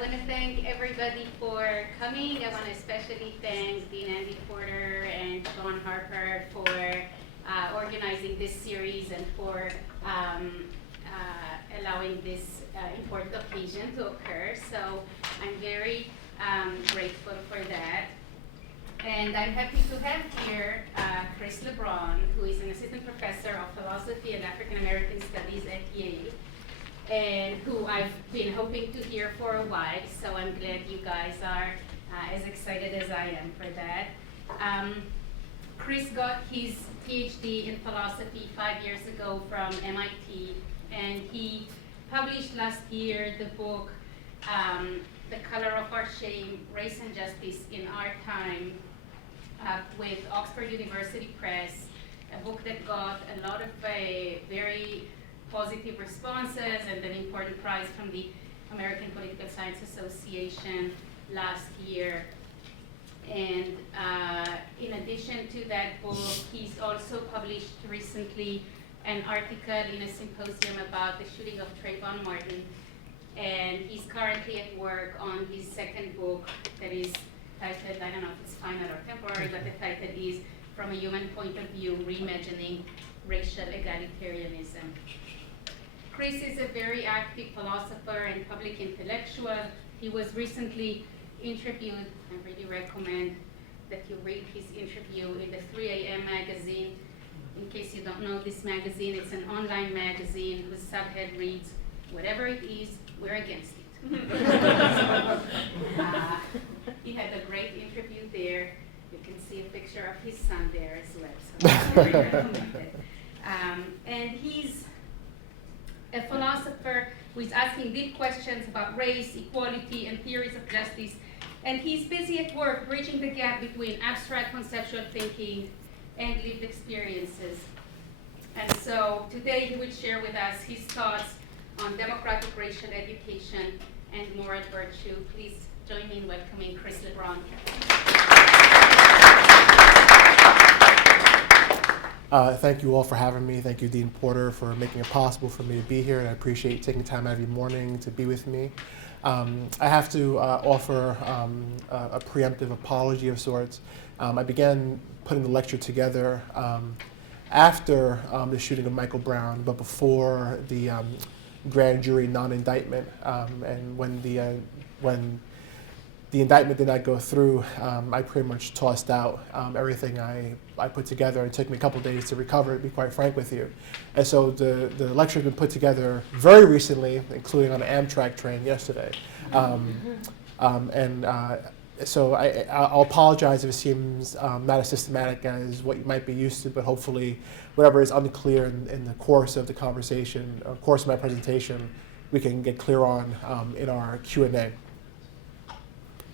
want to thank everybody for coming. I want to especially thank Dean Andy Porter and Shaun Harper for organizing this series and for allowing this important occasion to occur. So I'm very grateful for that. And I'm happy to have here Chris Lebron, who is an assistant professor of philosophy and African American studies at Yale, and who I've been hoping to hear for a while, so I'm glad you guys are as excited as I am for that. Chris got his PhD in philosophy 5 years ago from MIT, and he published last year the book, The Color of Our Shame, Race and Justice in Our Time, with Oxford University Press, a book that got a lot of very positive responses and an important prize from the American Political Science Association last year. And in addition to that book, he's also published recently an article in a symposium about the shooting of Trayvon Martin. And he's currently at work on his second book that is titled, I don't know if it's final or temporary, but the title is From a Human Point of View, Reimagining Racial Egalitarianism. Chris is a very active philosopher and public intellectual. He was recently interviewed. I really recommend that you read his interview in the 3 a.m. magazine. In case you don't know this magazine, it's an online magazine whose subhead reads, "Whatever it is, we're against it." He had a great interview there. You can see a picture of his son there as well, so I really recommend it. And he's a philosopher who is asking deep questions about race, equality, and theories of justice. And he's busy at work bridging the gap between abstract conceptual thinking and lived experiences. And so today he will share with us his thoughts on democratic racial education and moral virtue. Please join me in welcoming Chris Lebron. Thank you all for having me. Thank you, Dean Porter, for making it possible for me to be here, and I appreciate taking time out of your morning to be with me. I have to offer a preemptive apology of sorts. I began putting the lecture together after the shooting of Michael Brown, but before the grand jury non-indictment, and when the indictment did not go through, I pretty much tossed out everything I put together. It took me a couple days to recover, to be quite frank with you. And so the lecture has been put together very recently, including on an Amtrak train yesterday. So I'll apologize if it seems not as systematic as what you might be used to, but hopefully whatever is unclear in the course of the conversation, or course of my presentation, we can get clear on in our Q&A.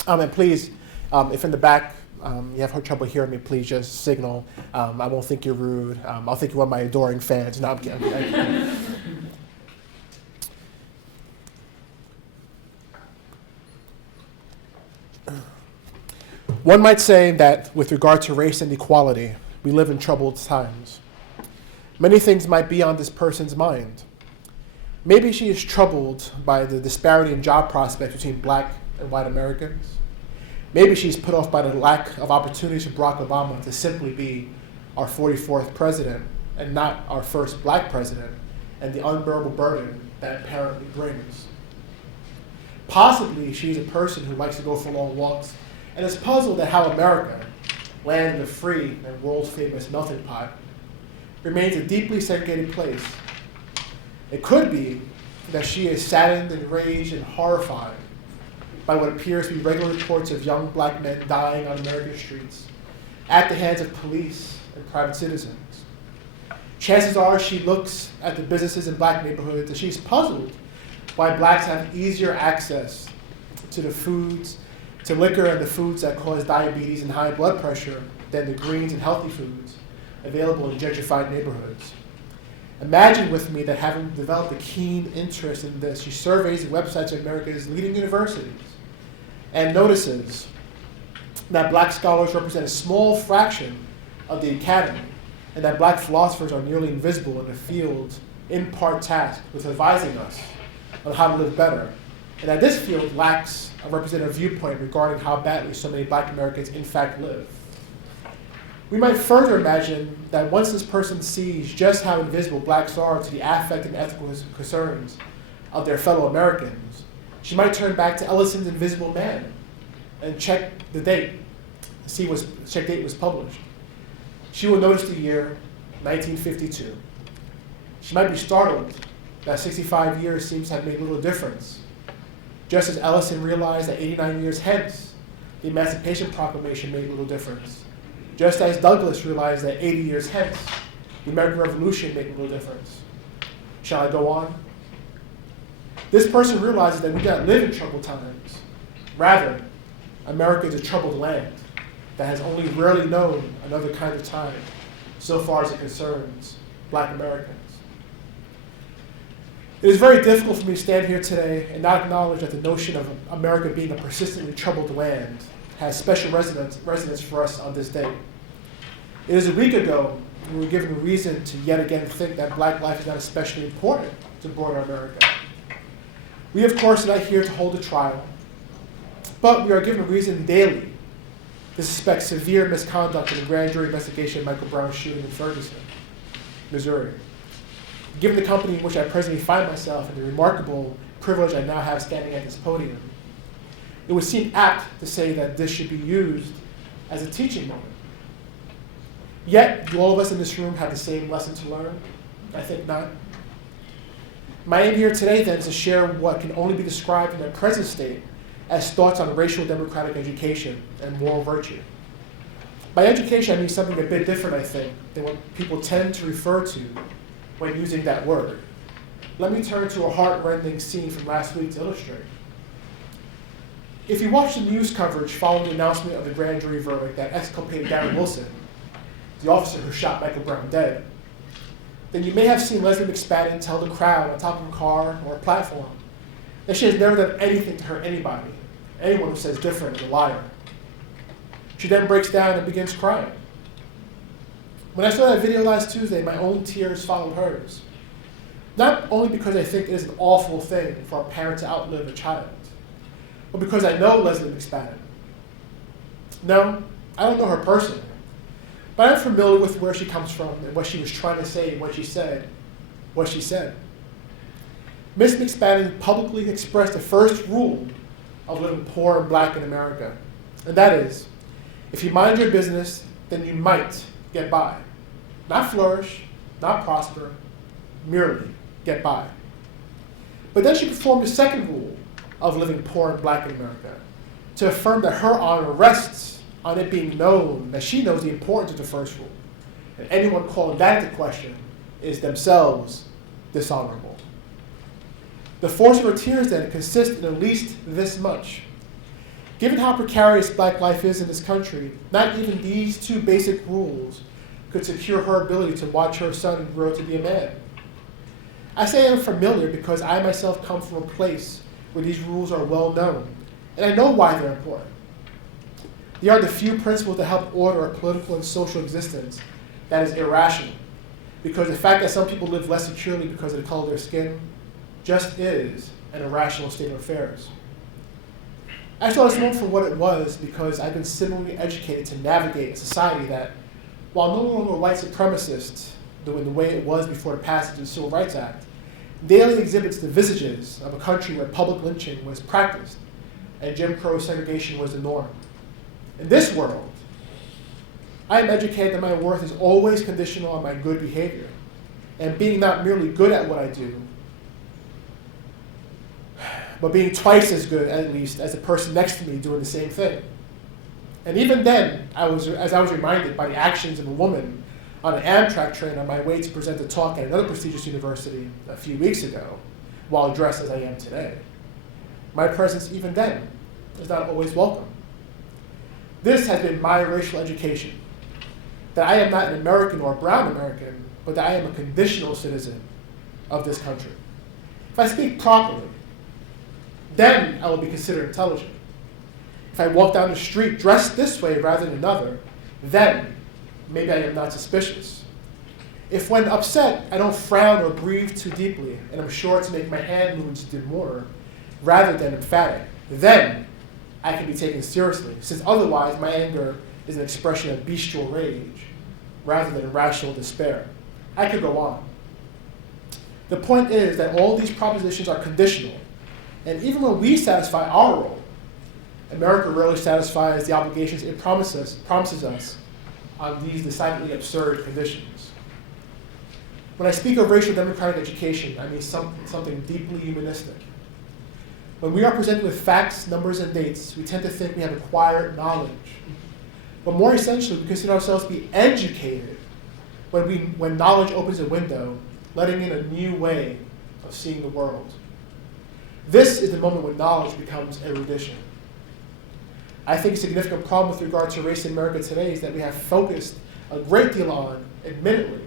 And please, if in the back you have trouble hearing me, please just signal. I won't think you're rude. I'll think you're one of my adoring fans. No, I'm kidding. One might say that with regard to race and equality, we live in troubled times. Many things might be on this person's mind. Maybe she is troubled by the disparity in job prospects between black and white Americans. Maybe she's put off by the lack of opportunities for Barack Obama to simply be our 44th president and not our first black president, and the unbearable burden that apparently brings. Possibly she's a person who likes to go for long walks and is puzzled at how America, land of the free and world-famous melting pot, remains a deeply segregated place. It could be that she is saddened, enraged, and horrified by what appears to be regular reports of young black men dying on American streets at the hands of police and private citizens. Chances are she looks at the businesses in black neighborhoods and she's puzzled why blacks have easier access to the foods, to liquor and the foods that cause diabetes and high blood pressure than the greens and healthy foods available in gentrified neighborhoods. Imagine with me that having developed a keen interest in this, she surveys the websites of America's leading universities and notices that black scholars represent a small fraction of the academy and that black philosophers are nearly invisible in the field in part tasked with advising us on how to live better and that this field lacks a representative viewpoint regarding how badly so many Black Americans in fact live. We might further imagine that once this person sees just how invisible Blacks are to the affect and ethical concerns of their fellow Americans, she might turn back to Ellison's Invisible Man and check the date, check date was published. She will notice the year 1952. She might be startled that 65 years seems to have made little difference, just as Ellison realized that 89 years hence, the Emancipation Proclamation made little difference, just as Douglass realized that 80 years hence, the American Revolution made little difference. Shall I go on? This person realizes that we do not live in troubled times. Rather, America is a troubled land that has only rarely known another kind of time, so far as it concerns Black Americans. It is very difficult for me to stand here today and not acknowledge that the notion of America being a persistently troubled land has special resonance for us on this day. It is a week ago we were given a reason to yet again think that Black life is not especially important to broader America. We, of course, are not here to hold a trial, but we are given a reason daily to suspect severe misconduct in the grand jury investigation of Michael Brown's shooting in Ferguson, Missouri. Given the company in which I presently find myself and the remarkable privilege I now have standing at this podium, it would seem apt to say that this should be used as a teaching moment. Yet, do all of us in this room have the same lesson to learn? I think not. My aim here today, then, is to share what can only be described in their present state as thoughts on racial democratic education and moral virtue. By education, I mean something a bit different, I think, than what people tend to refer to when using that word. Let me turn to a heart-rending scene from last week to illustrate. If you watch the news coverage following the announcement of the grand jury verdict that exculpated Darren Wilson, the officer who shot Michael Brown dead, then you may have seen Leslie McSpadden tell the crowd on top of a car or a platform that she has never done anything to hurt anybody. Anyone who says different is a liar. She then breaks down and begins crying. When I saw that video last Tuesday, my own tears followed hers. Not only because I think it is an awful thing for a parent to outlive a child, but because I know Leslie McSpadden. No, I don't know her personally, but I'm familiar with where she comes from and what she was trying to say when she said what she said. Miss McSpadden publicly expressed the first rule of living poor and Black in America, and that is, if you mind your business, then you might get by. Not flourish, not prosper, merely get by. But then she performed the second rule of living poor and Black in America, to affirm that her honor rests on it being known that she knows the importance of the first rule, and anyone calling that into question is themselves dishonorable. The force of her tears then consists in at least this much. Given how precarious Black life is in this country, not even these two basic rules could secure her ability to watch her son grow to be a man. I say I'm familiar because I myself come from a place where these rules are well known, and I know why they're important. They are the few principles that help order a political and social existence that is irrational, because the fact that some people live less securely because of the color of their skin just is an irrational state of affairs. I saw this moment for what it was because I've been similarly educated to navigate a society that, while no longer white supremacist the way it was before the passage of the Civil Rights Act, daily exhibits the visages of a country where public lynching was practiced and Jim Crow segregation was the norm. In this world, I am educated that my worth is always conditional on my good behavior, and being not merely good at what I do, but being twice as good, at least, as the person next to me doing the same thing. And even then, as I was reminded by the actions of a woman on an Amtrak train on my way to present a talk at another prestigious university a few weeks ago, while dressed as I am today, my presence even then is not always welcome. This has been my racial education, that I am not an American or a brown American, but that I am a conditional citizen of this country. If I speak properly, then I will be considered intelligent. If I walk down the street dressed this way rather than another, then maybe I am not suspicious. If when upset, I don't frown or breathe too deeply, and I'm sure to make my hand movements demure, rather than emphatic. Then I can be taken seriously, since otherwise my anger is an expression of bestial rage rather than rational despair. I could go on. The point is that all these propositions are conditional, and even when we satisfy our role, America rarely satisfies the obligations it promises us on these decidedly absurd conditions. When I speak of racial democratic education, I mean something deeply humanistic. When we are presented with facts, numbers, and dates, we tend to think we have acquired knowledge. But more essentially, we consider ourselves to be educated when knowledge opens a window, letting in a new way of seeing the world. This is the moment when knowledge becomes erudition. I think a significant problem with regard to race in America today is that we have focused a great deal on, admittedly,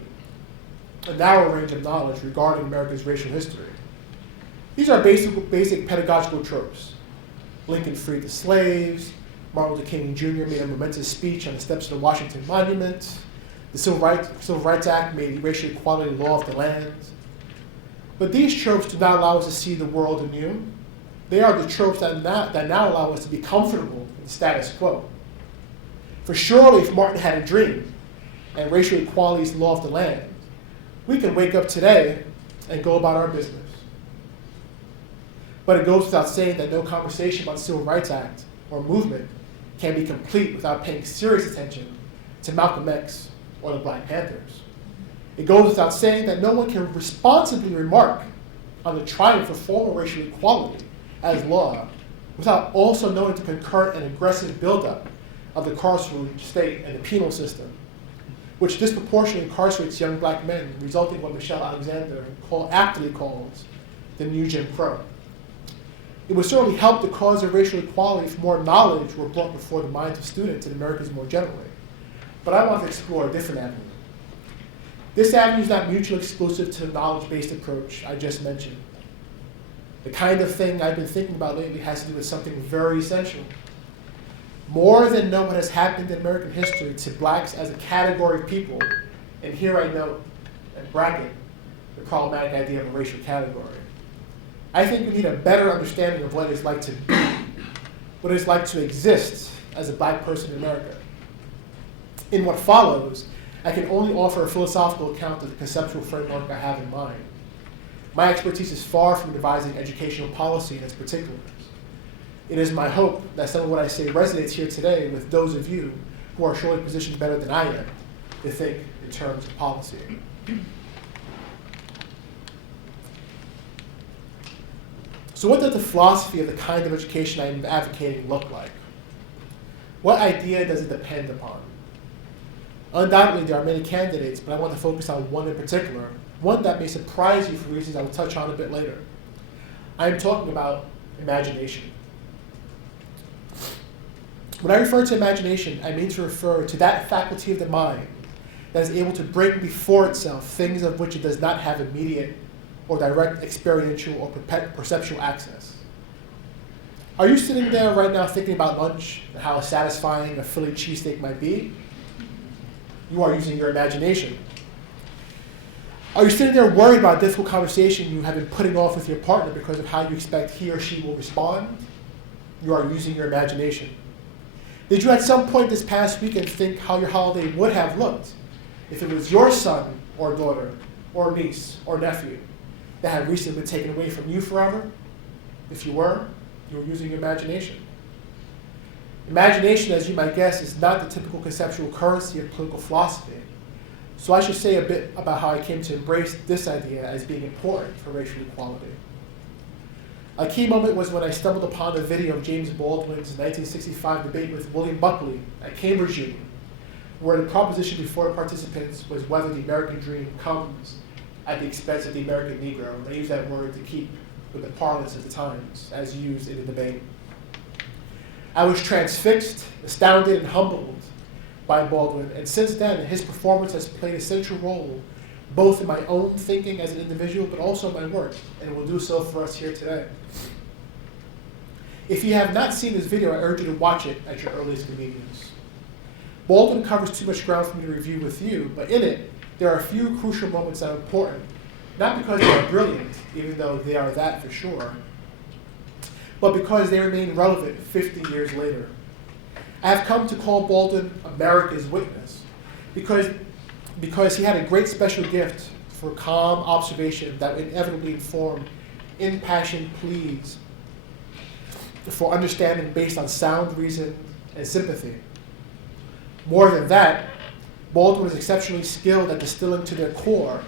a narrow range of knowledge regarding America's racial history. These are basic pedagogical tropes. Lincoln freed the slaves, Martin Luther King Jr. made a momentous speech on the steps of the Washington Monument, the Civil Rights Act made racial equality the law of the land. But these tropes do not allow us to see the world anew. They are the tropes that now allow us to be comfortable in the status quo. For surely if Martin had a dream and racial equality is the law of the land, we can wake up today and go about our business. But it goes without saying that no conversation about the Civil Rights Act or movement can be complete without paying serious attention to Malcolm X or the Black Panthers. It goes without saying that no one can responsibly remark on the triumph of formal racial equality as law without also knowing the concurrent and aggressive buildup of the carceral state and the penal system, which disproportionately incarcerates young black men, resulting in what Michelle Alexander aptly calls the new Jim Crow. It would certainly help the cause of racial equality if more knowledge were brought before the minds of students and Americans more generally. But I want to explore a different avenue. This avenue is not mutually exclusive to the knowledge-based approach I just mentioned. The kind of thing I've been thinking about lately has to do with something very essential. More than know what has happened in American history to blacks as a category of people, and here I note and bracket the problematic idea of a racial category. I think we need a better understanding of what it's like to be, what it's like to exist as a black person in America. In what follows, I can only offer a philosophical account of the conceptual framework I have in mind. My expertise is far from devising educational policy in its particulars. It is my hope that some of what I say resonates here today with those of you who are surely positioned better than I am to think in terms of policy. So what does the philosophy of the kind of education I am advocating look like? What idea does it depend upon? Undoubtedly, there are many candidates, but I want to focus on one in particular, one that may surprise you for reasons I will touch on a bit later. I am talking about imagination. When I refer to imagination, I mean to refer to that faculty of the mind that is able to bring before itself things of which it does not have immediate or direct experiential or perceptual access. Are you sitting there right now thinking about lunch and how satisfying a Philly cheesesteak might be? You are using your imagination. Are you sitting there worried about a difficult conversation you have been putting off with your partner because of how you expect he or she will respond? You are using your imagination. Did you at some point this past weekend think how your holiday would have looked if it was your son or daughter or niece or nephew that had recently been taken away from you forever? If you were using your imagination. Imagination, as you might guess, is not the typical conceptual currency of political philosophy. So I should say a bit about how I came to embrace this idea as being important for racial equality. A key moment was when I stumbled upon a video of James Baldwin's 1965 debate with William Buckley at Cambridge Union, where the proposition before the participants was whether the American dream comes at the expense of the American Negro. And I use that word to keep with the parlance of the times as used in the debate. I was transfixed, astounded, and humbled by Baldwin, and since then, his performance has played a central role both in my own thinking as an individual, but also in my work, and will do so for us here today. If you have not seen this video, I urge you to watch it at your earliest convenience. Baldwin covers too much ground for me to review with you, but in it, there are a few crucial moments that are important, not because they are brilliant, even though they are that for sure, but because they remain relevant 50 years later. I have come to call Baldwin America's witness because he had a great special gift for calm observation that would inevitably inform impassioned pleas for understanding based on sound reason and sympathy. More than that, Baldwin was exceptionally skilled at distilling to their core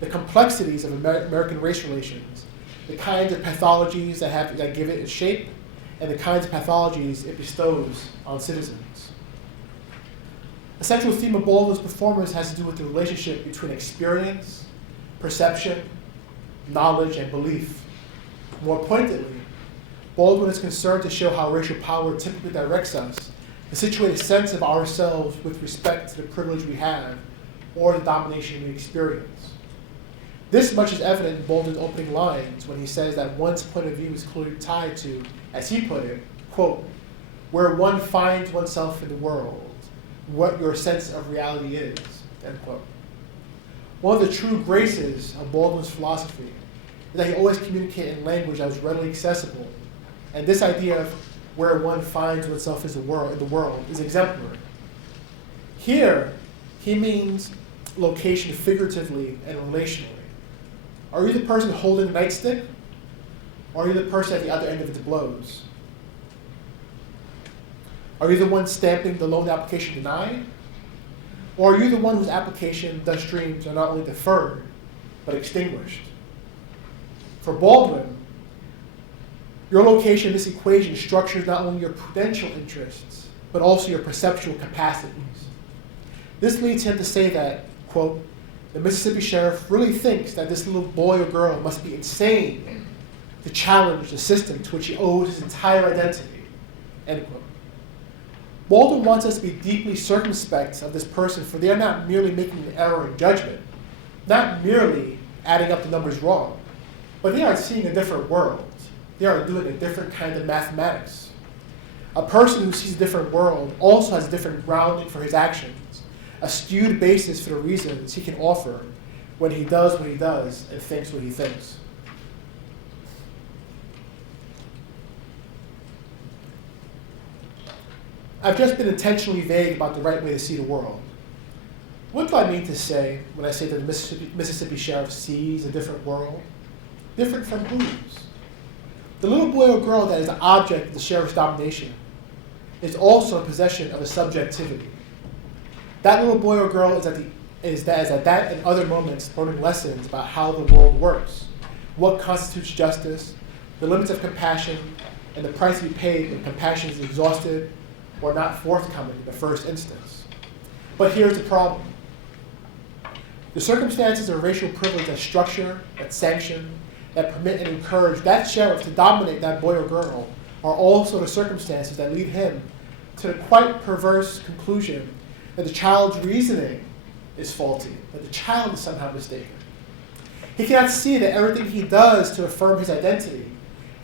the complexities of American race relations, the kinds of pathologies that give it its shape, and the kinds of pathologies it bestows on citizens. A central theme of Baldwin's performance has to do with the relationship between experience, perception, knowledge, and belief. More pointedly, Baldwin is concerned to show how racial power typically directs us to situate a sense of ourselves with respect to the privilege we have or the domination we experience. This much is evident in Baldwin's opening lines when he says that one's point of view is clearly tied to, as he put it, quote, where one finds oneself in the world, what your sense of reality is, end quote. One of the true graces of Baldwin's philosophy is that he always communicated in language that was readily accessible, and this idea of where one finds oneself in the world is exemplary. Here, he means location figuratively and relationally. Are you the person holding the nightstick? Or are you the person at the other end of its blows? Are you the one stamping the loan application denied? Or are you the one whose application thus dreams are not only deferred, but extinguished? For Baldwin, your location in this equation structures not only your prudential interests, but also your perceptual capacities. This leads him to say that, quote, the Mississippi sheriff really thinks that this little boy or girl must be insane to challenge the system to which he owes his entire identity, end quote. Baldwin wants us to be deeply circumspect of this person, for they are not merely making an error in judgment, not merely adding up the numbers wrong, but they are seeing a different world. They are doing a different kind of mathematics. A person who sees a different world also has a different grounding for his actions, a skewed basis for the reasons he can offer when he does what he does and thinks what he thinks. I've just been intentionally vague about the right way to see the world. What do I mean to say when I say that the Mississippi sheriff sees a different world? Different from whose? The little boy or girl that is the object of the sheriff's domination is also in possession of a subjectivity. That little boy or girl is at that and other moments learning lessons about how the world works, what constitutes justice, the limits of compassion, and the price to be paid when compassion is exhausted or not forthcoming in the first instance. But here's the problem. The circumstances of racial privilege that structure, that sanction, that permit and encourage that sheriff to dominate that boy or girl are also the circumstances that lead him to the quite perverse conclusion that the child's reasoning is faulty, that the child is somehow mistaken. He cannot see that everything he does to affirm his identity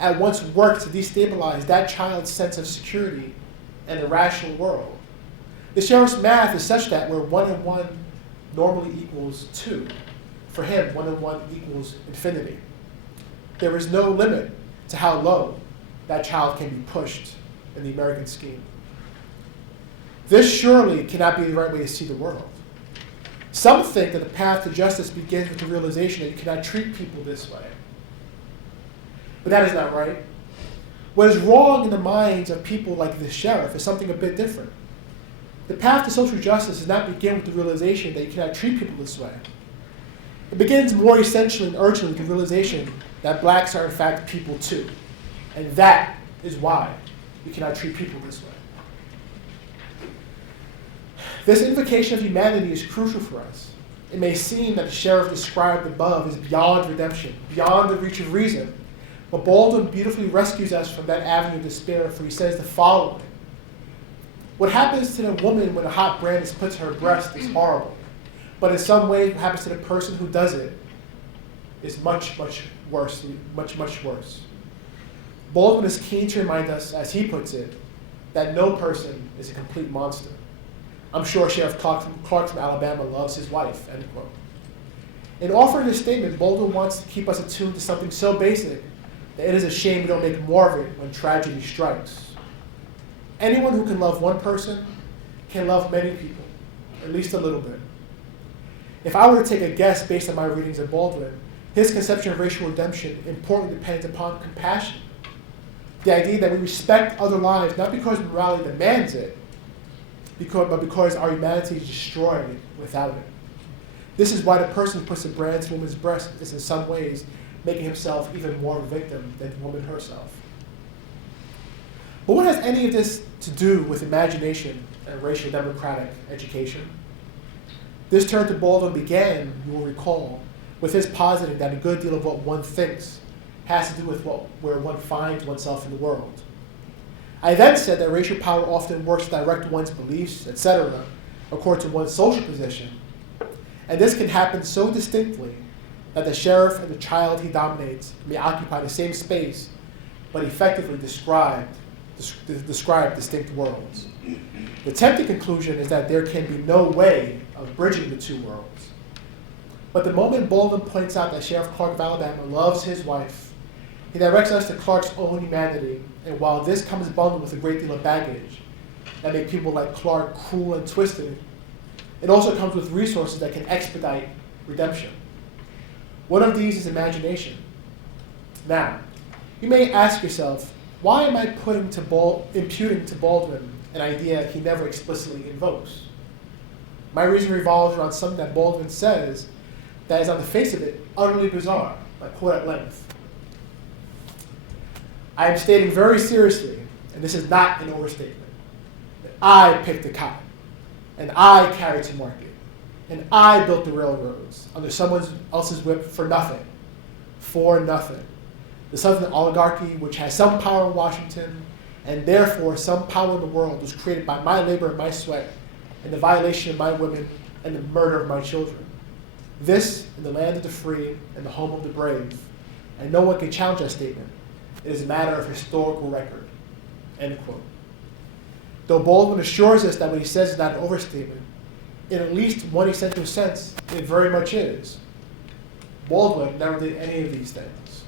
at once works to destabilize that child's sense of security and the rational world. The sheriff's math is such that where 1 and 1 normally equals 2, for him 1 and 1 equals infinity. There is no limit to how low that child can be pushed in the American scheme. This surely cannot be the right way to see the world. Some think that the path to justice begins with the realization that you cannot treat people this way. But that is not right. What is wrong in the minds of people like the sheriff is something a bit different. The path to social justice does not begin with the realization that you cannot treat people this way. It begins more essentially and urgently with the realization that blacks are in fact people too. And that is why you cannot treat people this way. This invocation of humanity is crucial for us. It may seem that the sheriff described above is beyond redemption, beyond the reach of reason, but Baldwin beautifully rescues us from that avenue of despair, for he says the following. What happens to the woman when a hot brand is put to her breast is horrible, but in some ways what happens to the person who does it is much, much worse, much, much worse. Baldwin is keen to remind us, as he puts it, that no person is a complete monster. I'm sure Sheriff Clark from Alabama loves his wife, end quote. In offering this statement, Baldwin wants to keep us attuned to something so basic that it is a shame we don't make more of it when tragedy strikes. Anyone who can love one person can love many people, at least a little bit. If I were to take a guess based on my readings of Baldwin, his conception of racial redemption importantly depends upon compassion. The idea that we respect other lives, not because morality demands it, but because our humanity is destroyed without it. This is why the person who puts a brand to a woman's breast is in some ways making himself even more of a victim than the woman herself. But what has any of this to do with imagination and racial democratic education? This turn to Baldwin began, you will recall, with his positing that a good deal of what one thinks has to do with where one finds oneself in the world. I then said that racial power often works to direct one's beliefs, etc., according to one's social position, and this can happen so distinctly that the sheriff and the child he dominates may occupy the same space, but effectively describe distinct worlds. The tempting conclusion is that there can be no way of bridging the two worlds. But the moment Baldwin points out that Sheriff Clark of Alabama loves his wife, he directs us to Clark's own humanity, and while this comes bundled with a great deal of baggage that make people like Clark cruel and twisted, it also comes with resources that can expedite redemption. One of these is imagination. Now, you may ask yourself, why am I imputing to Baldwin an idea he never explicitly invokes? My reason revolves around something that Baldwin says that is on the face of it utterly bizarre. I quote at length. I am stating very seriously, and this is not an overstatement, that I picked the cotton, and I carried to market, and I built the railroads under someone else's whip for nothing. For nothing. The Southern oligarchy, which has some power in Washington, and therefore some power in the world, was created by my labor and my sweat, and the violation of my women, and the murder of my children. This, in the land of the free and the home of the brave, and no one can challenge that statement. It is a matter of historical record. End quote. Though Baldwin assures us that what he says is not an overstatement, in at least one essential sense, it very much is. Baldwin never did any of these things.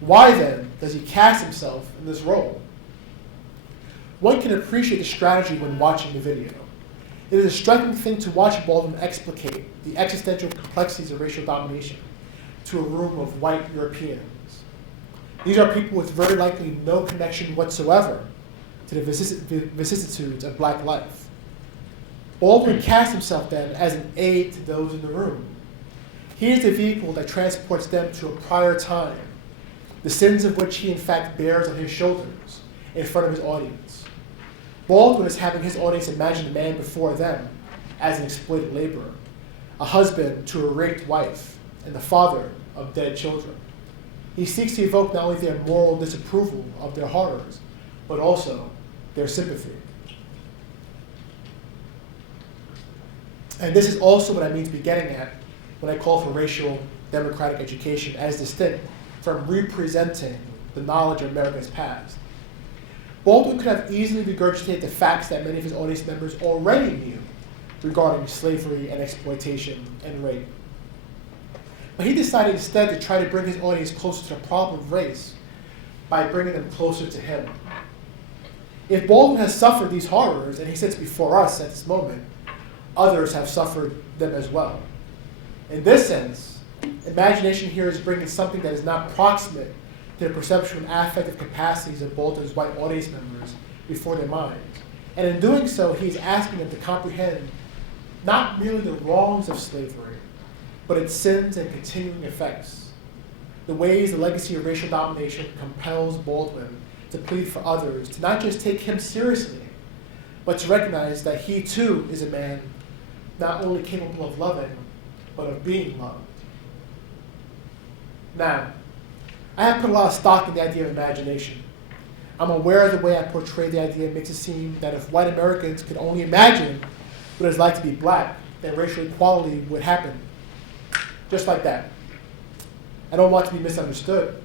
Why then does he cast himself in this role? One can appreciate the strategy when watching the video. It is a striking thing to watch Baldwin explicate the existential complexities of racial domination to a room of white Europeans. These are people with very likely no connection whatsoever to the vicissitudes of black life. Baldwin casts himself then as an aid to those in the room. He is the vehicle that transports them to a prior time, the sins of which he in fact bears on his shoulders in front of his audience. Baldwin is having his audience imagine the man before them as an exploited laborer, a husband to a raped wife, and the father of dead children. He seeks to evoke not only their moral disapproval of their horrors, but also their sympathy. And this is also what I mean to be getting at when I call for racial democratic education as distinct from representing the knowledge of America's past. Baldwin could have easily regurgitated the facts that many of his audience members already knew regarding slavery and exploitation and rape. But he decided instead to try to bring his audience closer to the problem of race by bringing them closer to him. If Baldwin has suffered these horrors, and he sits before us at this moment, others have suffered them as well. In this sense, imagination here is bringing something that is not proximate to the perception and affective capacities of Baldwin's white audience members before their minds. And in doing so, he is asking them to comprehend not merely the wrongs of slavery, but its sins and continuing effects. The ways the legacy of racial domination compels Baldwin to plead for others to not just take him seriously, but to recognize that he too is a man not only capable of loving, but of being loved. Now, I have put a lot of stock in the idea of imagination. I'm aware of the way I portray the idea makes it seem that if white Americans could only imagine what it's like to be black, then racial equality would happen. Just like that. I don't want to be misunderstood.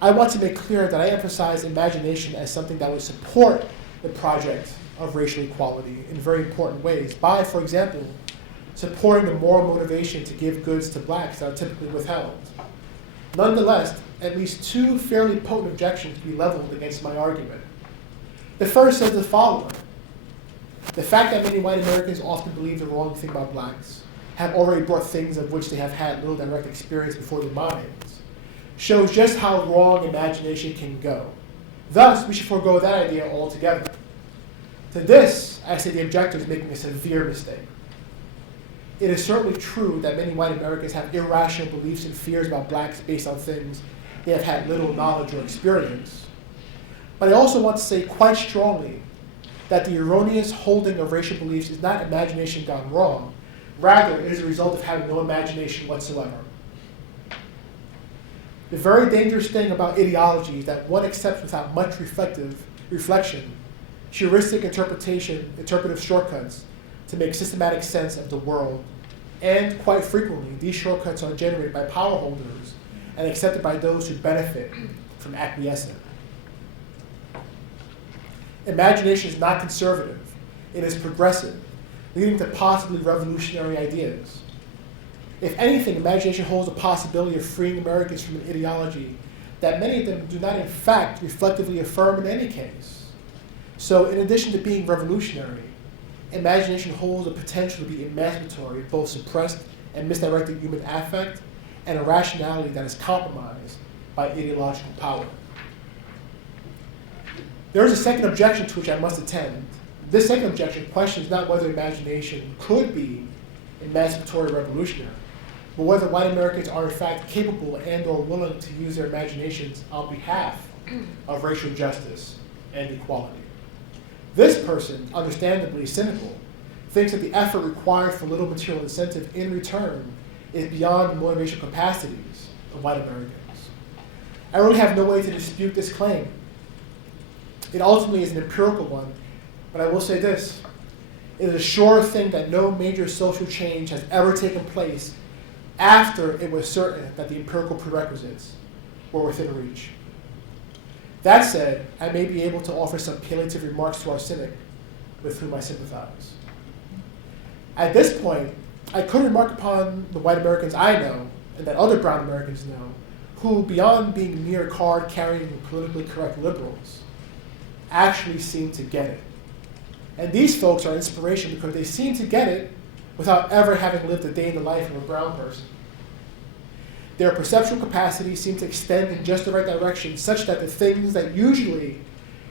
I want to make clear that I emphasize imagination as something that would support the project of racial equality in very important ways by, for example, supporting the moral motivation to give goods to blacks that are typically withheld, Nonetheless, at least two fairly potent objections can be leveled against my argument. The first says the following. The fact that many white Americans often believe the wrong thing about blacks, have already brought things of which they have had little direct experience before their minds, shows just how wrong imagination can go. Thus, we should forego that idea altogether. To this, I say the objector is making a severe mistake. It is certainly true that many white Americans have irrational beliefs and fears about blacks based on things they have had little knowledge or experience. But I also want to say quite strongly that the erroneous holding of racial beliefs is not imagination gone wrong. Rather, it is a result of having no imagination whatsoever. The very dangerous thing about ideology is that one accepts without much reflection, heuristic interpretive shortcuts to make systematic sense of the world. And quite frequently, these shortcuts are generated by power holders and accepted by those who benefit from acquiescing. Imagination is not conservative. It is progressive, leading to possibly revolutionary ideas. If anything, imagination holds the possibility of freeing Americans from an ideology that many of them do not in fact reflectively affirm in any case. So in addition to being revolutionary, imagination holds the potential to be emancipatory of both suppressed and misdirected human affect and a rationality that is compromised by ideological power. There is a second objection to which I must attend. This second objection questions not whether imagination could be emancipatory or revolutionary, but whether white Americans are in fact capable and or willing to use their imaginations on behalf of racial justice and equality. This person, understandably cynical, thinks that the effort required for little material incentive in return is beyond the motivational capacities of white Americans. I really have no way to dispute this claim. It ultimately is an empirical one, but I will say this. It is a sure thing that no major social change has ever taken place after it was certain that the empirical prerequisites were within reach. That said, I may be able to offer some palliative remarks to our cynic, with whom I sympathize. At this point, I could remark upon the white Americans I know, and that other brown Americans know, who, beyond being mere card-carrying politically correct liberals, actually seem to get it. And these folks are inspiration because they seem to get it without ever having lived a day in the life of a brown person. Their perceptual capacities seem to extend in just the right direction, such that the things that usually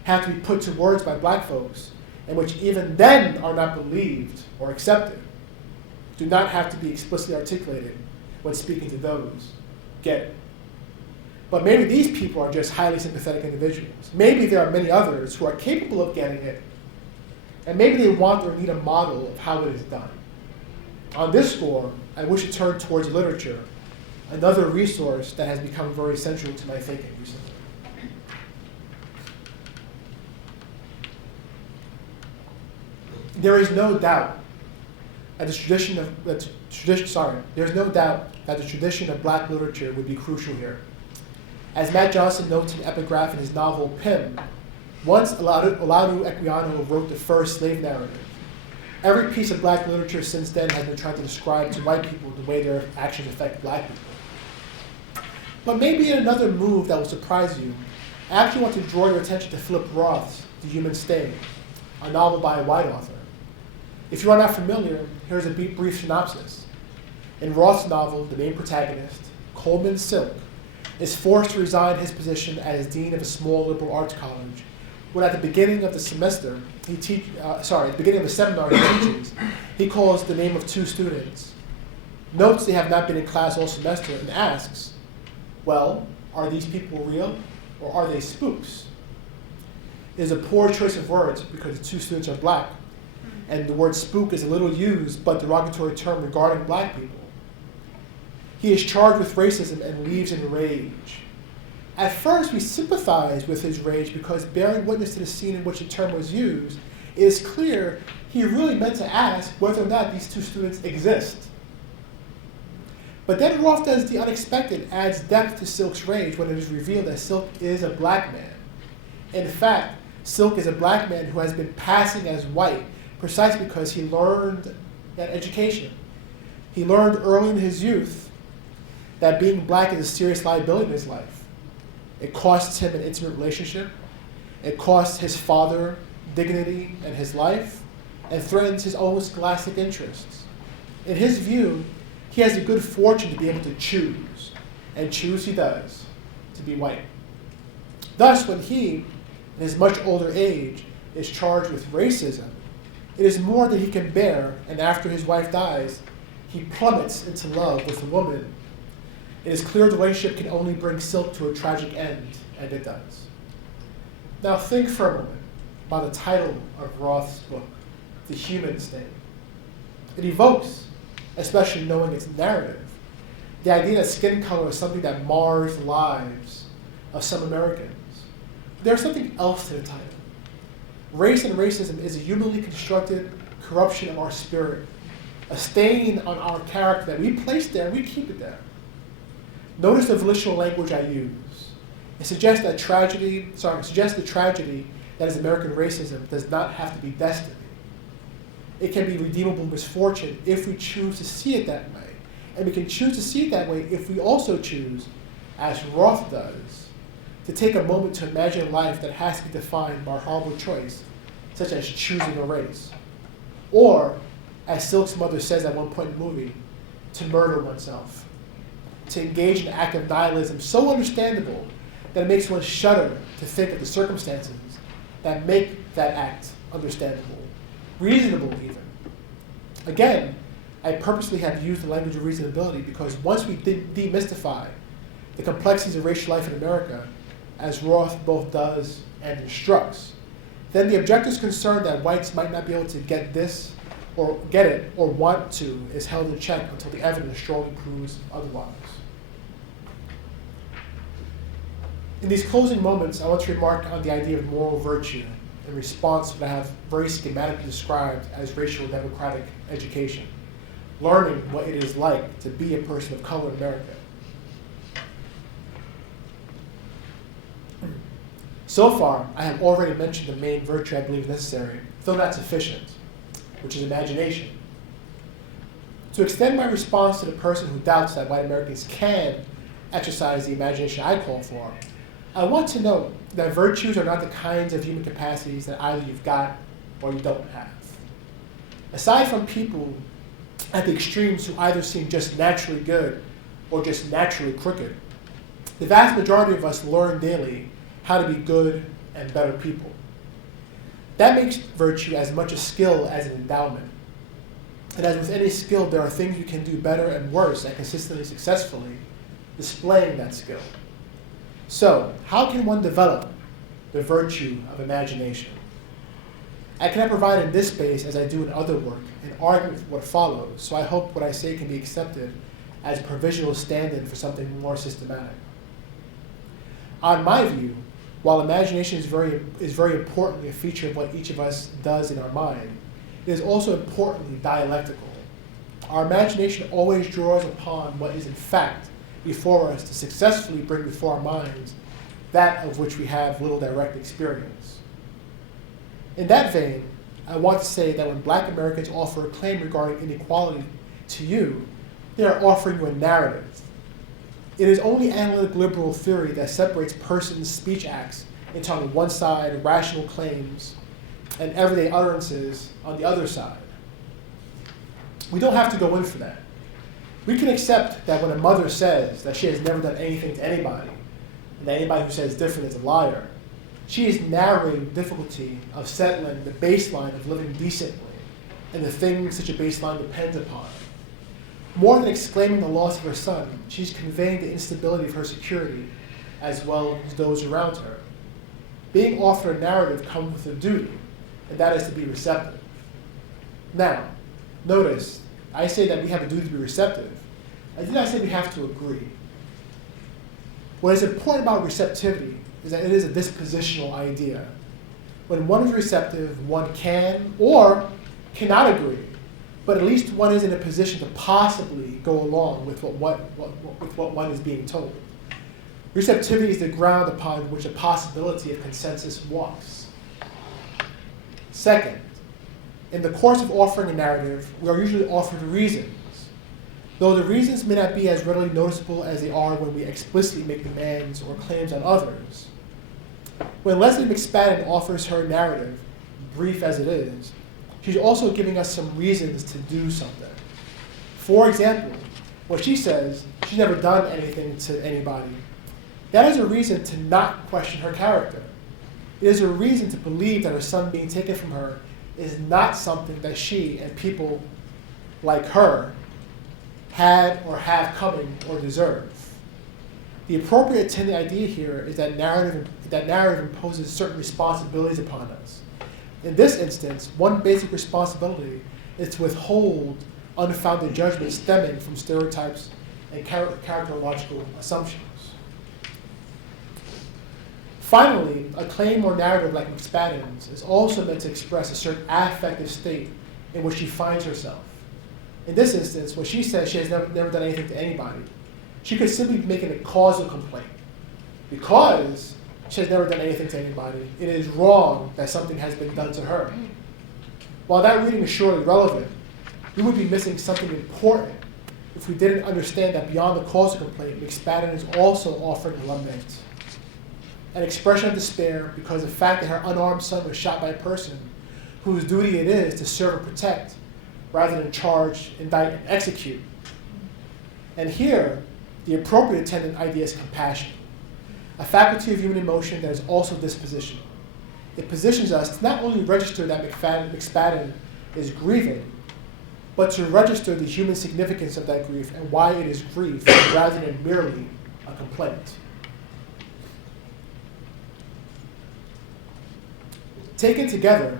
have to be put to words by black folks, and which even then are not believed or accepted, do not have to be explicitly articulated when speaking to those get it. But maybe these people are just highly sympathetic individuals. Maybe there are many others who are capable of getting it, and maybe they want or need a model of how it is done. On this score, I wish to turn towards literature, another resource that has become very central to my thinking recently. There is no doubt that the tradition of black literature would be crucial here. As Matt Johnson notes in epigraph in his novel Pym, once Olaudah Equiano wrote the first slave narrative. Every piece of black literature since then has been trying to describe to white people the way their actions affect black people. But maybe in another move that will surprise you, I actually want to draw your attention to Philip Roth's The Human Stain, a novel by a white author. If you are not familiar, here's a brief synopsis. In Roth's novel, the main protagonist, Coleman Silk, is forced to resign his position as dean of a small liberal arts college, when at the beginning of the semester, at the beginning of the seminar he teaches, he calls the name of two students, notes they have not been in class all semester, and asks, well, are these people real, or are they spooks? It is a poor choice of words because the two students are black, and the word spook is a little used but derogatory term regarding black people. He is charged with racism and leaves in rage. At first, we sympathize with his rage because bearing witness to the scene in which the term was used, it is clear he really meant to ask whether or not these two students exist. But then Roth does the unexpected, adds depth to Silk's rage when it is revealed that Silk is a black man. In fact, Silk is a black man who has been passing as white precisely because he learned that education. He learned early in his youth that being black is a serious liability in his life. It costs him an intimate relationship. It costs his father dignity and his life, and threatens his own scholastic interests. In his view, he has the good fortune to be able to choose, and choose he does, to be white. Thus, when he, in his much older age, is charged with racism, it is more than he can bear, and after his wife dies, he plummets into love with a woman. It is clear the relationship can only bring Silk to a tragic end, and it does. Now think for a moment about the title of Roth's book, The Human Stain. It evokes, especially knowing its narrative, the idea that skin color is something that mars the lives of some Americans. There's something else to the title. Race and racism is a humanly constructed corruption of our spirit, a stain on our character that we place there and we keep it there. Notice the volitional language I use. It suggests the tragedy that is American racism does not have to be destiny. It can be redeemable misfortune if we choose to see it that way. And we can choose to see it that way if we also choose, as Roth does, to take a moment to imagine a life that has to be defined by a horrible choice, such as choosing a race. Or, as Silk's mother says at one point in the movie, to murder oneself. To engage in an act of nihilism so understandable that it makes one shudder to think of the circumstances that make that act understandable, reasonable even. Again, I purposely have used the language of reasonability because once we demystify the complexities of racial life in America, as Roth both does and instructs, then the objector's concern that whites might not be able to get this or get it or want to is held in check until the evidence strongly proves otherwise. In these closing moments, I want to remark on the idea of moral virtue in response to what I have very schematically described as racial democratic education, learning what it is like to be a person of color in America. So far, I have already mentioned the main virtue I believe is necessary, though not sufficient, which is imagination. To extend my response to the person who doubts that white Americans can exercise the imagination I call for, I want to note that virtues are not the kinds of human capacities that either you've got or you don't have. Aside from people at the extremes who either seem just naturally good or just naturally crooked, the vast majority of us learn daily how to be good and better people. That makes virtue as much a skill as an endowment. And as with any skill, there are things you can do better and worse and consistently successfully displaying that skill. So, how can one develop the virtue of imagination? I cannot provide in this space, as I do in other work, an argument for what follows, so I hope what I say can be accepted as a provisional stand-in for something more systematic. On my view, while imagination is very importantly a feature of what each of us does in our mind, it is also importantly dialectical. Our imagination always draws upon what is in fact before us to successfully bring before our minds that of which we have little direct experience. In that vein, I want to say that when Black Americans offer a claim regarding inequality to you, they are offering you a narrative. It is only analytic liberal theory that separates persons' speech acts into on one side rational claims and everyday utterances on the other side. We don't have to go in for that. We can accept that when a mother says that she has never done anything to anybody, and that anybody who says different is a liar, she is narrating the difficulty of settling the baseline of living decently and the things such a baseline depends upon. More than exclaiming the loss of her son, she's conveying the instability of her security as well as those around her. Being offered a narrative comes with a duty, and that is to be receptive. Now, notice, I say that we have a duty to be receptive. I did not say we have to agree. What is important about receptivity is that it is a dispositional idea. When one is receptive, one can or cannot agree, but at least one is in a position to possibly go along with what one is being told. Receptivity is the ground upon which a possibility of consensus walks. Second, in the course of offering a narrative, we are usually offered reasons. though the reasons may not be as readily noticeable as they are when we explicitly make demands or claims on others. When Leslie McSpadden offers her narrative, brief as it is, she's also giving us some reasons to do something. For example, when she says she's never done anything to anybody, that is a reason to not question her character. It is a reason to believe that her son being taken from her is not something that she and people like her had or have coming or deserve. The appropriate attending idea here is that narrative imposes certain responsibilities upon us. In this instance, one basic responsibility is to withhold unfounded judgments stemming from stereotypes and characterological assumptions. Finally, a claim or narrative like McSpadden's is also meant to express a certain affective state in which she finds herself. In this instance, when she says she has never done anything to anybody, she could simply be making a causal complaint. Because she has never done anything to anybody, it is wrong that something has been done to her. While that reading is surely relevant, we would be missing something important if we didn't understand that beyond the causal complaint, McSpadden is also offering a lament. An expression of despair because the fact that her unarmed son was shot by a person whose duty it is to serve and protect rather than charge, indict, and execute. And here, the appropriate attendant idea is compassion, a faculty of human emotion that is also dispositional. It positions us to not only register that McSpadden is grieving, but to register the human significance of that grief and why it is grief rather than merely a complaint. Taken together,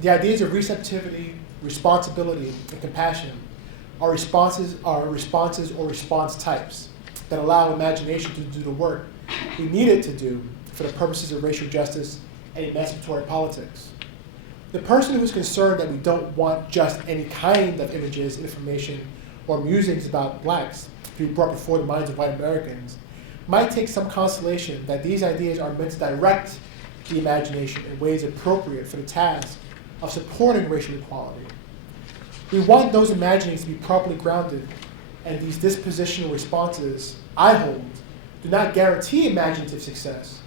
the ideas of receptivity, responsibility, and compassion are responses or response types that allow imagination to do the work we need it to do for the purposes of racial justice and emancipatory politics. The person who is concerned that we don't want just any kind of images, information, or musings about blacks to be brought before the minds of white Americans might take some consolation that these ideas are meant to direct the imagination in ways appropriate for the task of supporting racial equality. We want those imaginings to be properly grounded, and these dispositional responses, I hold, do not guarantee imaginative success,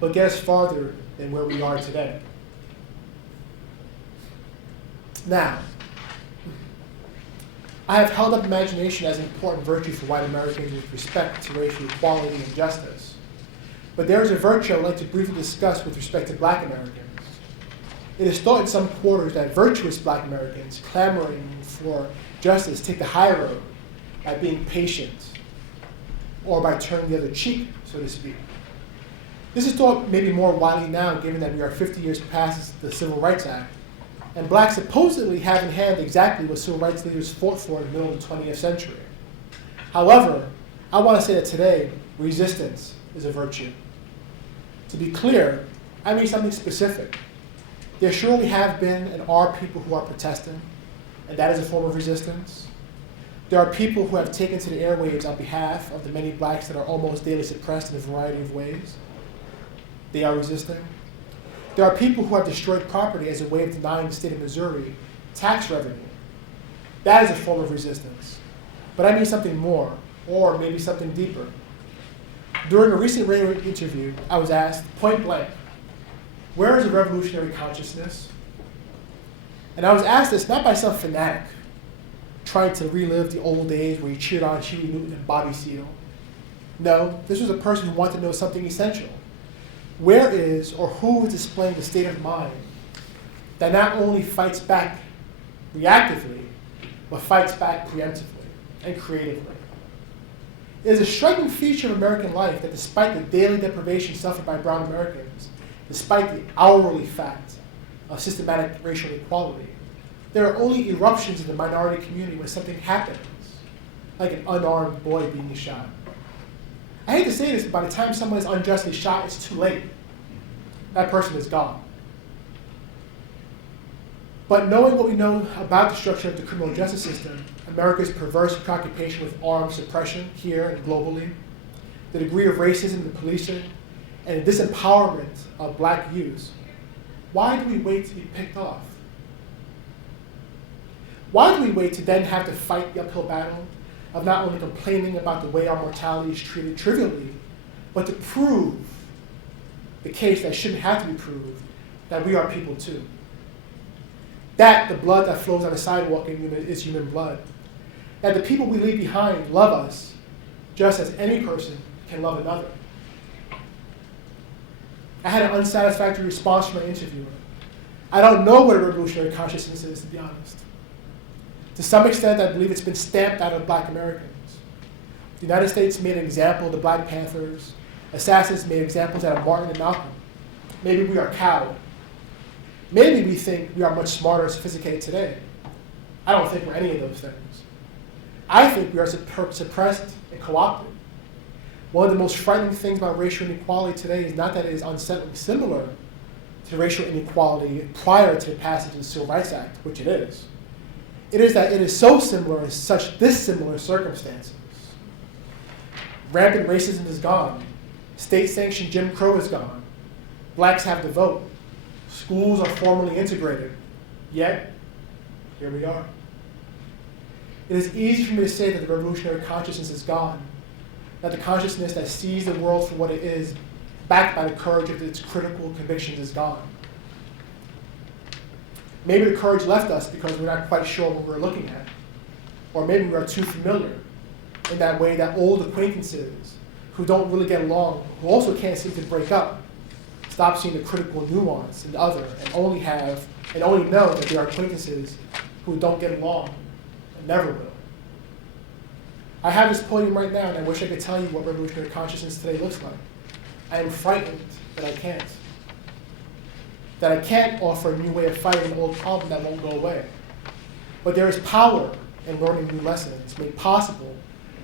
but get us farther than where we are today. Now, I have held up imagination as an important virtue for white Americans with respect to racial equality and justice. But there is a virtue I'd like to briefly discuss with respect to black Americans. It is thought in some quarters that virtuous black Americans clamoring for justice take the high road by being patient or by turning the other cheek, so to speak. This is thought maybe more widely now given that we are 50 years past the Civil Rights Act, and blacks supposedly have in hand exactly what civil rights leaders fought for in the middle of the 20th century. However, I want to say that today, resistance is a virtue. To be clear, I mean something specific. There surely have been and are people who are protesting, and that is a form of resistance. There are people who have taken to the airwaves on behalf of the many blacks that are almost daily suppressed in a variety of ways. They are resisting. There are people who have destroyed property as a way of denying the state of Missouri tax revenue. That is a form of resistance. But I mean something more, or maybe something deeper. During a recent radio interview, I was asked, point blank, where is the revolutionary consciousness? And I was asked this not by some fanatic trying to relive the old days where he cheered on Huey Newton and Bobby Seale. No, this was a person who wanted to know something essential. Where is or who is displaying the state of mind that not only fights back reactively, but fights back preemptively and creatively? It is a striking feature of American life that despite the daily deprivation suffered by brown Americans, despite the hourly fact of systematic racial inequality, there are only eruptions in the minority community when something happens, like an unarmed boy being shot. I hate to say this, but by the time someone is unjustly shot, it's too late. That person is gone. But knowing what we know about the structure of the criminal justice system, America's perverse preoccupation with armed suppression here and globally, the degree of racism in the policing, and the disempowerment of black youth, why do we wait to be picked off? Why do we wait to then have to fight the uphill battle of not only complaining about the way our mortality is treated trivially, but to prove the case that shouldn't have to be proved, that we are people too. That the blood that flows on the sidewalk is human blood. That the people we leave behind love us just as any person can love another. I had an unsatisfactory response from my interviewer. I don't know what a revolutionary consciousness is, to be honest. To some extent, I believe it's been stamped out of Black Americans. The United States made an example of the Black Panthers. Assassins made examples out of Martin and Malcolm. Maybe we are cowed. Maybe we think we are much smarter and sophisticated today. I don't think we're any of those things. I think we are suppressed and co-opted. One of the most frightening things about racial inequality today is not that it is unsettlingly similar to racial inequality prior to the passage of the Civil Rights Act, which it is. It is that it is so similar in such dissimilar circumstances. Rampant racism is gone. State-sanctioned Jim Crow is gone. Blacks have the vote. Schools are formally integrated. Yet, here we are. It is easy for me to say that the revolutionary consciousness is gone, that the consciousness that sees the world for what it is, backed by the courage of its critical convictions, is gone. Maybe the courage left us because we're not quite sure what we're looking at. Or maybe we are too familiar in that way that old acquaintances who don't really get along, who also can't seem to break up, stop seeing the critical nuance in the other and only know that they are acquaintances who don't get along and never will. I have this podium right now and I wish I could tell you what revolutionary consciousness today looks like. I am frightened that I can't. That I can't offer a new way of fighting an old problem that won't go away. But there is power in learning new lessons made possible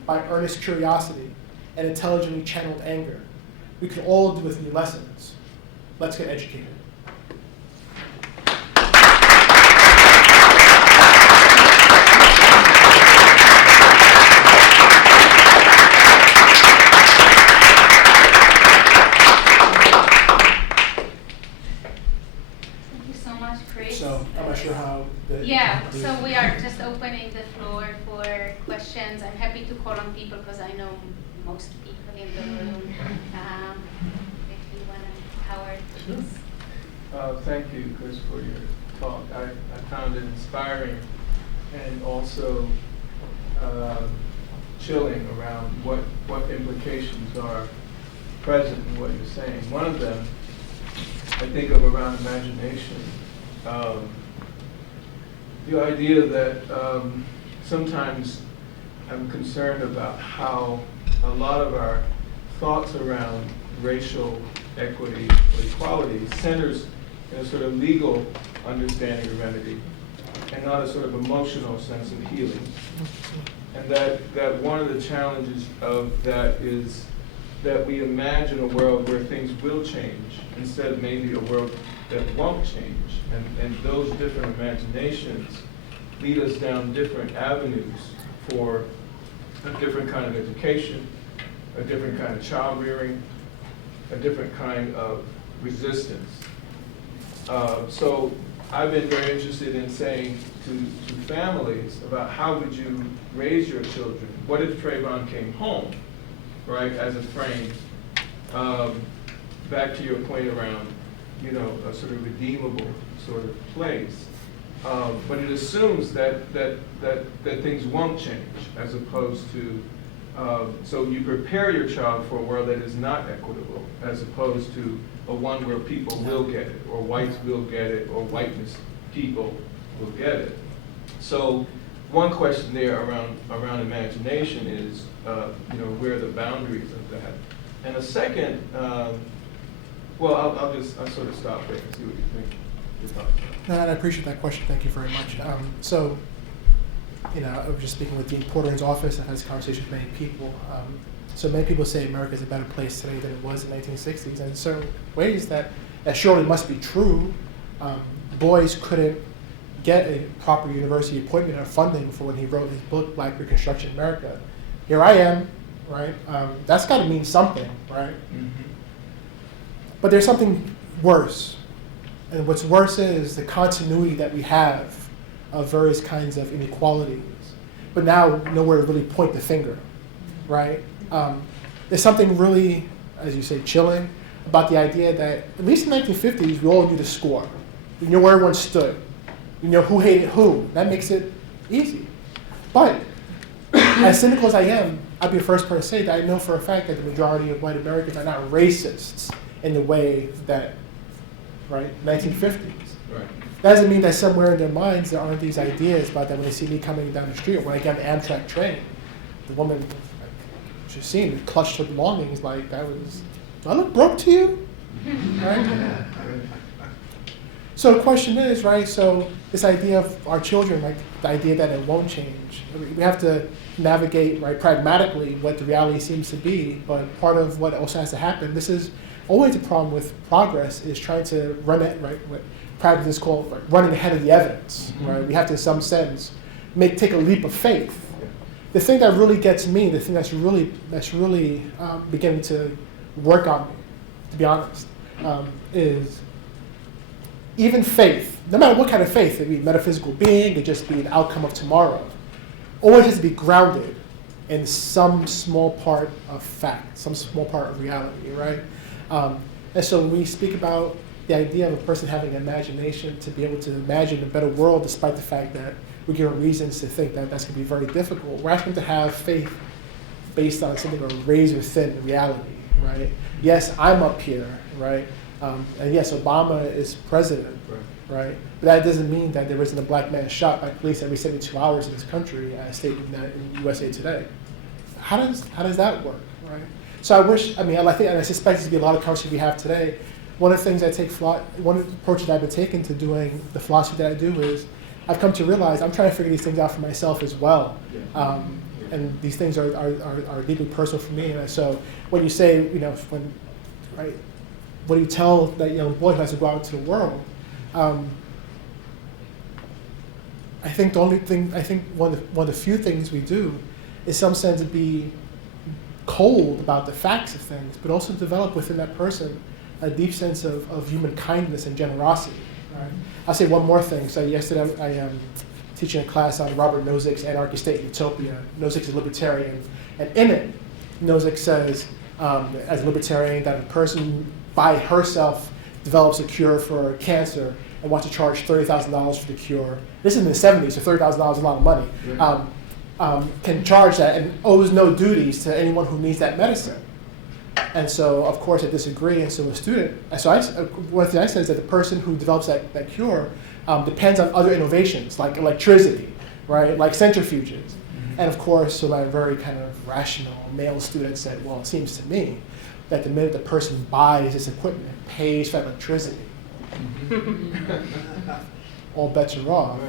by earnest curiosity and intelligently channeled anger. We can all do with new lessons. Let's get educated. So I'm not sure how. So we are just opening the floor for questions. I'm happy to call on people because I know most people in the room. If you want to, Howard. Sure. Thank you, Chris, for your talk. I found it inspiring and also chilling around what implications are present in what you're saying. One of them, I think of around imagination. The idea that sometimes I'm concerned about how a lot of our thoughts around racial equity or equality centers in a sort of legal understanding of remedy and not a sort of emotional sense of healing. And that one of the challenges of that is that we imagine a world where things will change instead of maybe a world that won't change. And those different imaginations lead us down different avenues for a different kind of education, a different kind of child rearing, a different kind of resistance. So I've been very interested in saying to families about how would you raise your children? What if Trayvon came home, right, as a frame? Back to your point around, a sort of redeemable sort of place. But it assumes that things won't change, as opposed to, so you prepare your child for a world that is not equitable, as opposed to a one where people will get it, or whites will get it, or whiteness people will get it. So one question there around imagination is, where are the boundaries of that? And a second, I'll sort of stop there and see what you think. No, and I appreciate that question. Thank you very much. I was just speaking with Dean Porter in his office. I've had this conversation with many people. So many people say America is a better place today than it was in the 1960s. And in certain ways that surely must be true. Boys couldn't get a proper university appointment or funding for when he wrote his book, Black Reconstruction America. Here I am, right? That's got to mean something, right? Mm-hmm. But there's something worse. And what's worse is the continuity that we have of various kinds of inequalities but now nowhere to really point the finger, right? There's something really, as you say, chilling about the idea that, at least in the 1950s, we all knew the score. We knew where everyone stood. We knew who hated who. That makes it easy. But as cynical as I am, I'd be the first person to say that I know for a fact that the majority of white Americans are not racists in the way that, right, 1950s. Right. That doesn't mean that somewhere in their minds there aren't these ideas about that when they see me coming down the street, or when I get on the Amtrak train, the woman, like, she's seen, clutched her belongings, like, that was, do I look broke to you? Right? So the question is, right, so this idea of our children, like the idea that it won't change, we have to navigate, right, pragmatically what the reality seems to be, but part of what also has to happen, this is always a problem with progress, is trying to run it, right, what practice is called, like, running ahead of the evidence, right? We have to, in some sense, take a leap of faith. The thing that really gets me, the thing that's really beginning to work on me, to be honest, is even faith, no matter what kind of faith, it be metaphysical being, it just be an outcome of tomorrow, always has to be grounded in some small part of fact, some small part of reality, right? And so when we speak about the idea of a person having an imagination to be able to imagine a better world, despite the fact that we give reasons to think that that's going to be very difficult, we're asking to have faith based on something of a razor-thin reality, right? Yes, I'm up here, right? And yes, Obama is president, right? But that doesn't mean that there isn't a black man shot by police every 72 hours in this country, as stated in USA Today. How does that work, right? So I think, and I suspect this to be a lot of conversations we have today. One of the things one of the approaches I've been taking to doing the philosophy that I do is, I've come to realize I'm trying to figure these things out for myself as well. And these things are deeply personal for me. And so when you say, right, what do you tell that young boy who has to go out into the world? I think one of the few things we do is some sense to be cold about the facts of things, but also develop within that person a deep sense of human kindness and generosity. Right? I'll say one more thing. So yesterday I am teaching a class on Robert Nozick's Anarchy State Utopia. Nozick is a libertarian, and in it, Nozick says, as a libertarian, that a person by herself develops a cure for cancer and wants to charge $30,000 for the cure. This is in the 70s, so $30,000 is a lot of money. Can charge that and owes no duties to anyone who needs that medicine. And so, of course, I disagree. And so one thing I say is that the person who develops that cure depends on other innovations, like electricity, right, like centrifuges. Mm-hmm. And of course, so my very kind of rational male student said, well, it seems to me that the minute the person buys this equipment, pays for electricity, all bets are off.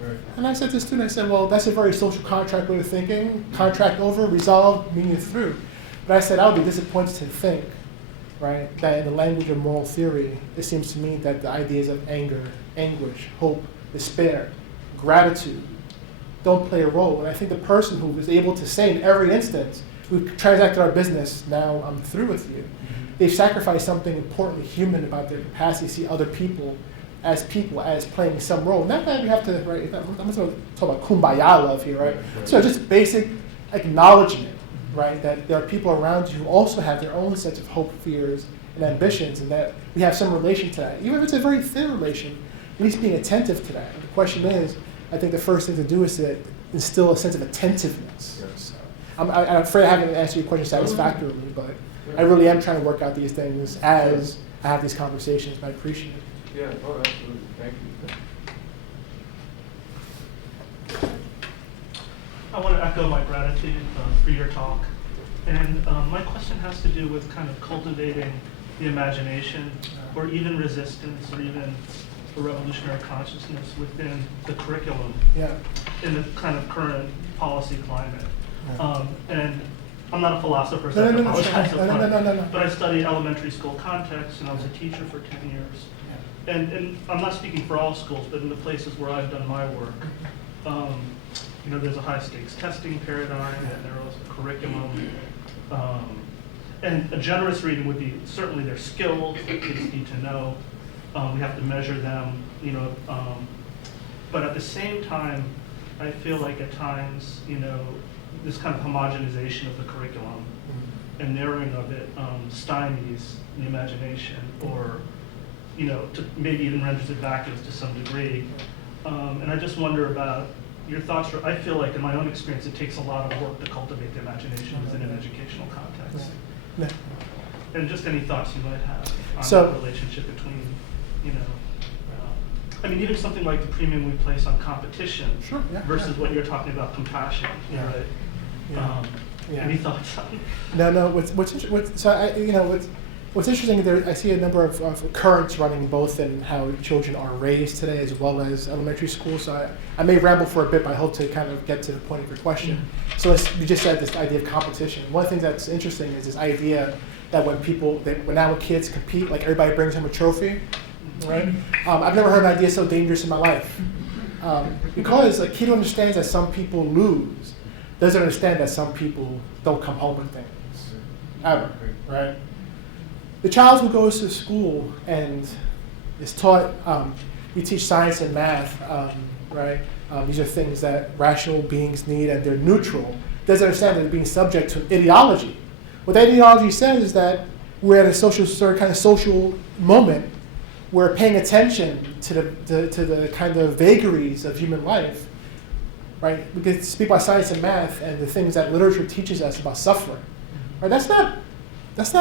Right. And I said to the student, I said, well, that's a very social contract way of thinking. Contract over, resolved, meaning through. But I said, I would be disappointed to think, right, that in the language of moral theory, it seems to me that the ideas of anger, anguish, hope, despair, gratitude don't play a role. And I think the person who is able to say in every instance, who transacted our business, now I'm through with you, they've sacrificed something importantly human about their capacity to see other people as playing some role. Not that we have to, right, I'm not going to talk about kumbaya love here, right? So just basic acknowledgement, right, that there are people around you who also have their own sets of hope, fears, and ambitions, and that we have some relation to that. Even if it's a very thin relation, at least being attentive to that. And the question is, I think the first thing to do is to instill a sense of attentiveness. So I'm afraid I haven't answered your question satisfactorily, but I really am trying to work out these things as I have these conversations, and I appreciate it. Yeah, oh, absolutely. Thank you. I want to echo my gratitude for your talk. And my question has to do with kind of cultivating the imagination, or even resistance, or even a revolutionary consciousness within the curriculum in the kind of current policy climate. And I'm not a philosopher, so I apologize up front. But I studied elementary school context, and I was a teacher for 10 years. And I'm not speaking for all schools, but in the places where I've done my work, there's a high-stakes testing paradigm, and there is a curriculum. And a generous reading would be certainly their skills that kids need to know. We have to measure them, but at the same time, I feel like at times, this kind of homogenization of the curriculum and narrowing of it stymies the imagination, or maybe even renders it vacuous to some degree. And I just wonder about your thoughts. I feel like in my own experience, it takes a lot of work to cultivate the imagination within an educational context. Yeah. And just any thoughts you might have on So- the relationship between, even something like the premium we place on competition Sure, yeah, versus yeah. what you're talking about, compassion. Yeah. Right? Yeah. Any thoughts on No. What's interesting there, I see a number of currents running both in how children are raised today as well as elementary school. So I may ramble for a bit, but I hope to kind of get to the point of your question. So you just said this idea of competition. One of the things that's interesting is this idea that when kids compete, like everybody brings home a trophy, right? I've never heard an idea so dangerous in my life. Because a kid who understands that some people lose doesn't understand that some people don't come home with things, ever, right? The child who goes to school and is taught, we teach science and math, right? These are things that rational beings need and they're neutral, doesn't understand that they're being subject to an ideology. What that ideology says is that we're at a social moment. We're paying attention to the kind of vagaries of human life, right? We can speak about science and math and the things that literature teaches us about suffering, right? That's not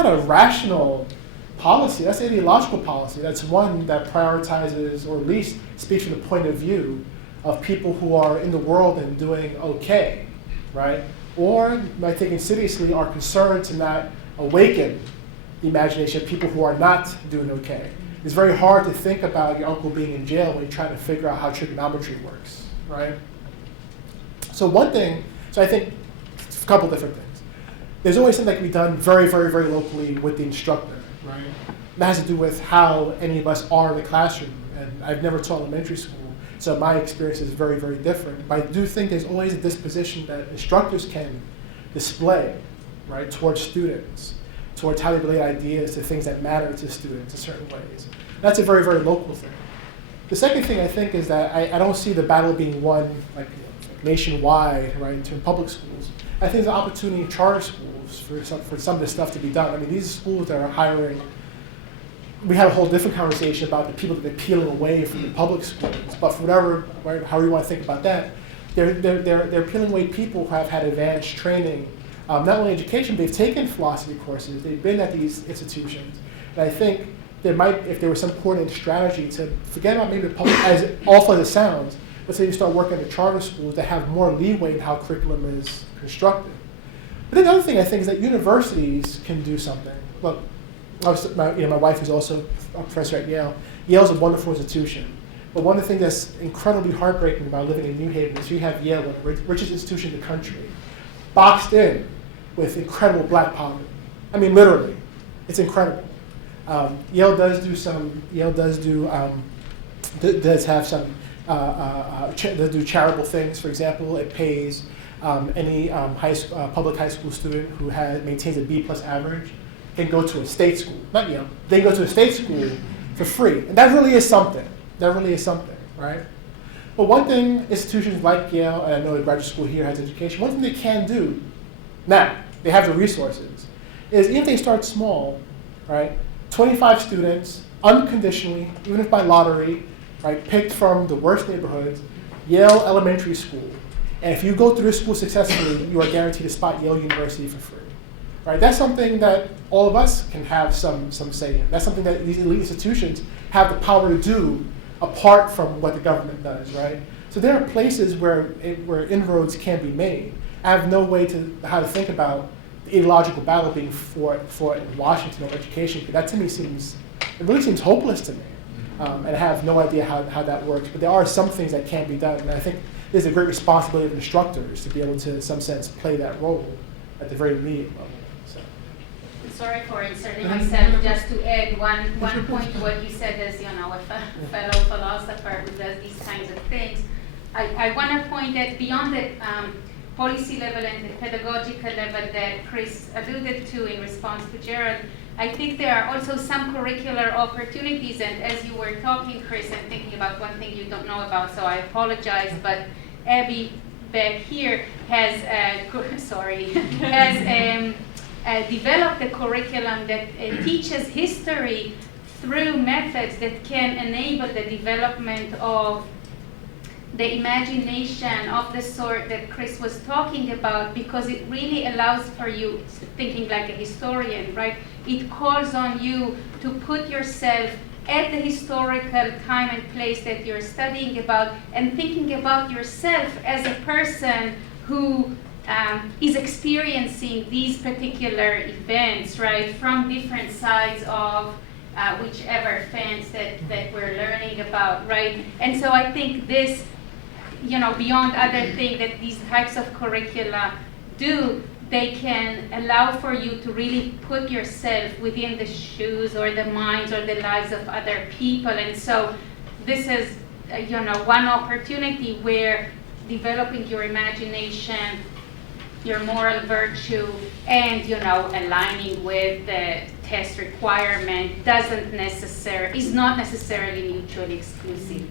a rational policy. That's an ideological policy. That's one that prioritizes, or at least speaks from the point of view of people who are in the world and doing okay, right? Or, by taking seriously, are concerned to not awaken the imagination of people who are not doing okay. It's very hard to think about your uncle being in jail when you're trying to figure out how trigonometry works, right? So I think a couple different things. There's always something that can be done very, very, very locally with the instructor, right? That has to do with how any of us are in the classroom. And I've never taught elementary school, so my experience is very, very different. But I do think there's always a disposition that instructors can display, right, towards students, towards how they relate ideas to things that matter to students in certain ways. That's a very, very local thing. The second thing I think is that I don't see the battle being won like nationwide, right, in public schools. I think there's an opportunity in charter schools for some of this stuff to be done. I mean, these schools that are hiring, we had a whole different conversation about the people that they're peeling away from the public schools. But for whatever, right, however you want to think about that, they're peeling away people who have had advanced training, not only education, they've taken philosophy courses, they've been at these institutions. And I think there might, if there was some coordinated strategy to forget about maybe the public, as awful as it sounds, let's say you start working at the charter schools that have more leeway in how curriculum is constructed. But then the other thing I think is that universities can do something. Look, my wife is also a professor at Yale. Yale's a wonderful institution. But one of the things that's incredibly heartbreaking about living in New Haven is you have Yale, the richest institution in the country, boxed in with incredible black poverty. I mean, literally, it's incredible. Yale does have some, they do charitable things. For example, it pays any public high school student who maintains a B+ average can go to a state school, not Yale, they go to a state school for free. And that really is something. Right? But one thing institutions like Yale, and I know the graduate school here has education, one thing they can do, now, they have the resources, is even if they start small, right, 25 students, unconditionally, even if by lottery, right, picked from the worst neighborhoods, Yale Elementary School. And if you go through this school successfully, you are guaranteed a spot at Yale University for free. Right? That's something that all of us can have some say in. That's something that these elite institutions have the power to do apart from what the government does, right? So there are places where inroads can be made. I have no way how to think about the ideological battle being fought in Washington over education. That to me really seems hopeless to me. And I have no idea how that works. But there are some things that can be done. And I think there's a great responsibility of instructors to be able to, in some sense, play that role at the very immediate level. So. Sorry for inserting myself. Just to add one point to what you said as a fellow philosopher who does these kinds of things. I want to point that beyond the policy level and the pedagogical level that Chris alluded to in response to Gerald, I think there are also some curricular opportunities, and as you were talking, Chris, I'm thinking about one thing you don't know about, so I apologize, but Abby back here has, developed a curriculum that teaches history through methods that can enable the development of the imagination of the sort that Chris was talking about, because it really allows for you, thinking like a historian, right? It calls on you to put yourself at the historical time and place that you're studying about, and thinking about yourself as a person who is experiencing these particular events, right, from different sides of whichever fence that we're learning about, right? And so I think this, beyond other things that these types of curricula do, they can allow for you to really put yourself within the shoes or the minds or the lives of other people. And so this is, one opportunity where developing your imagination, your moral virtue, and, aligning with the test requirement is not necessarily mutually exclusive.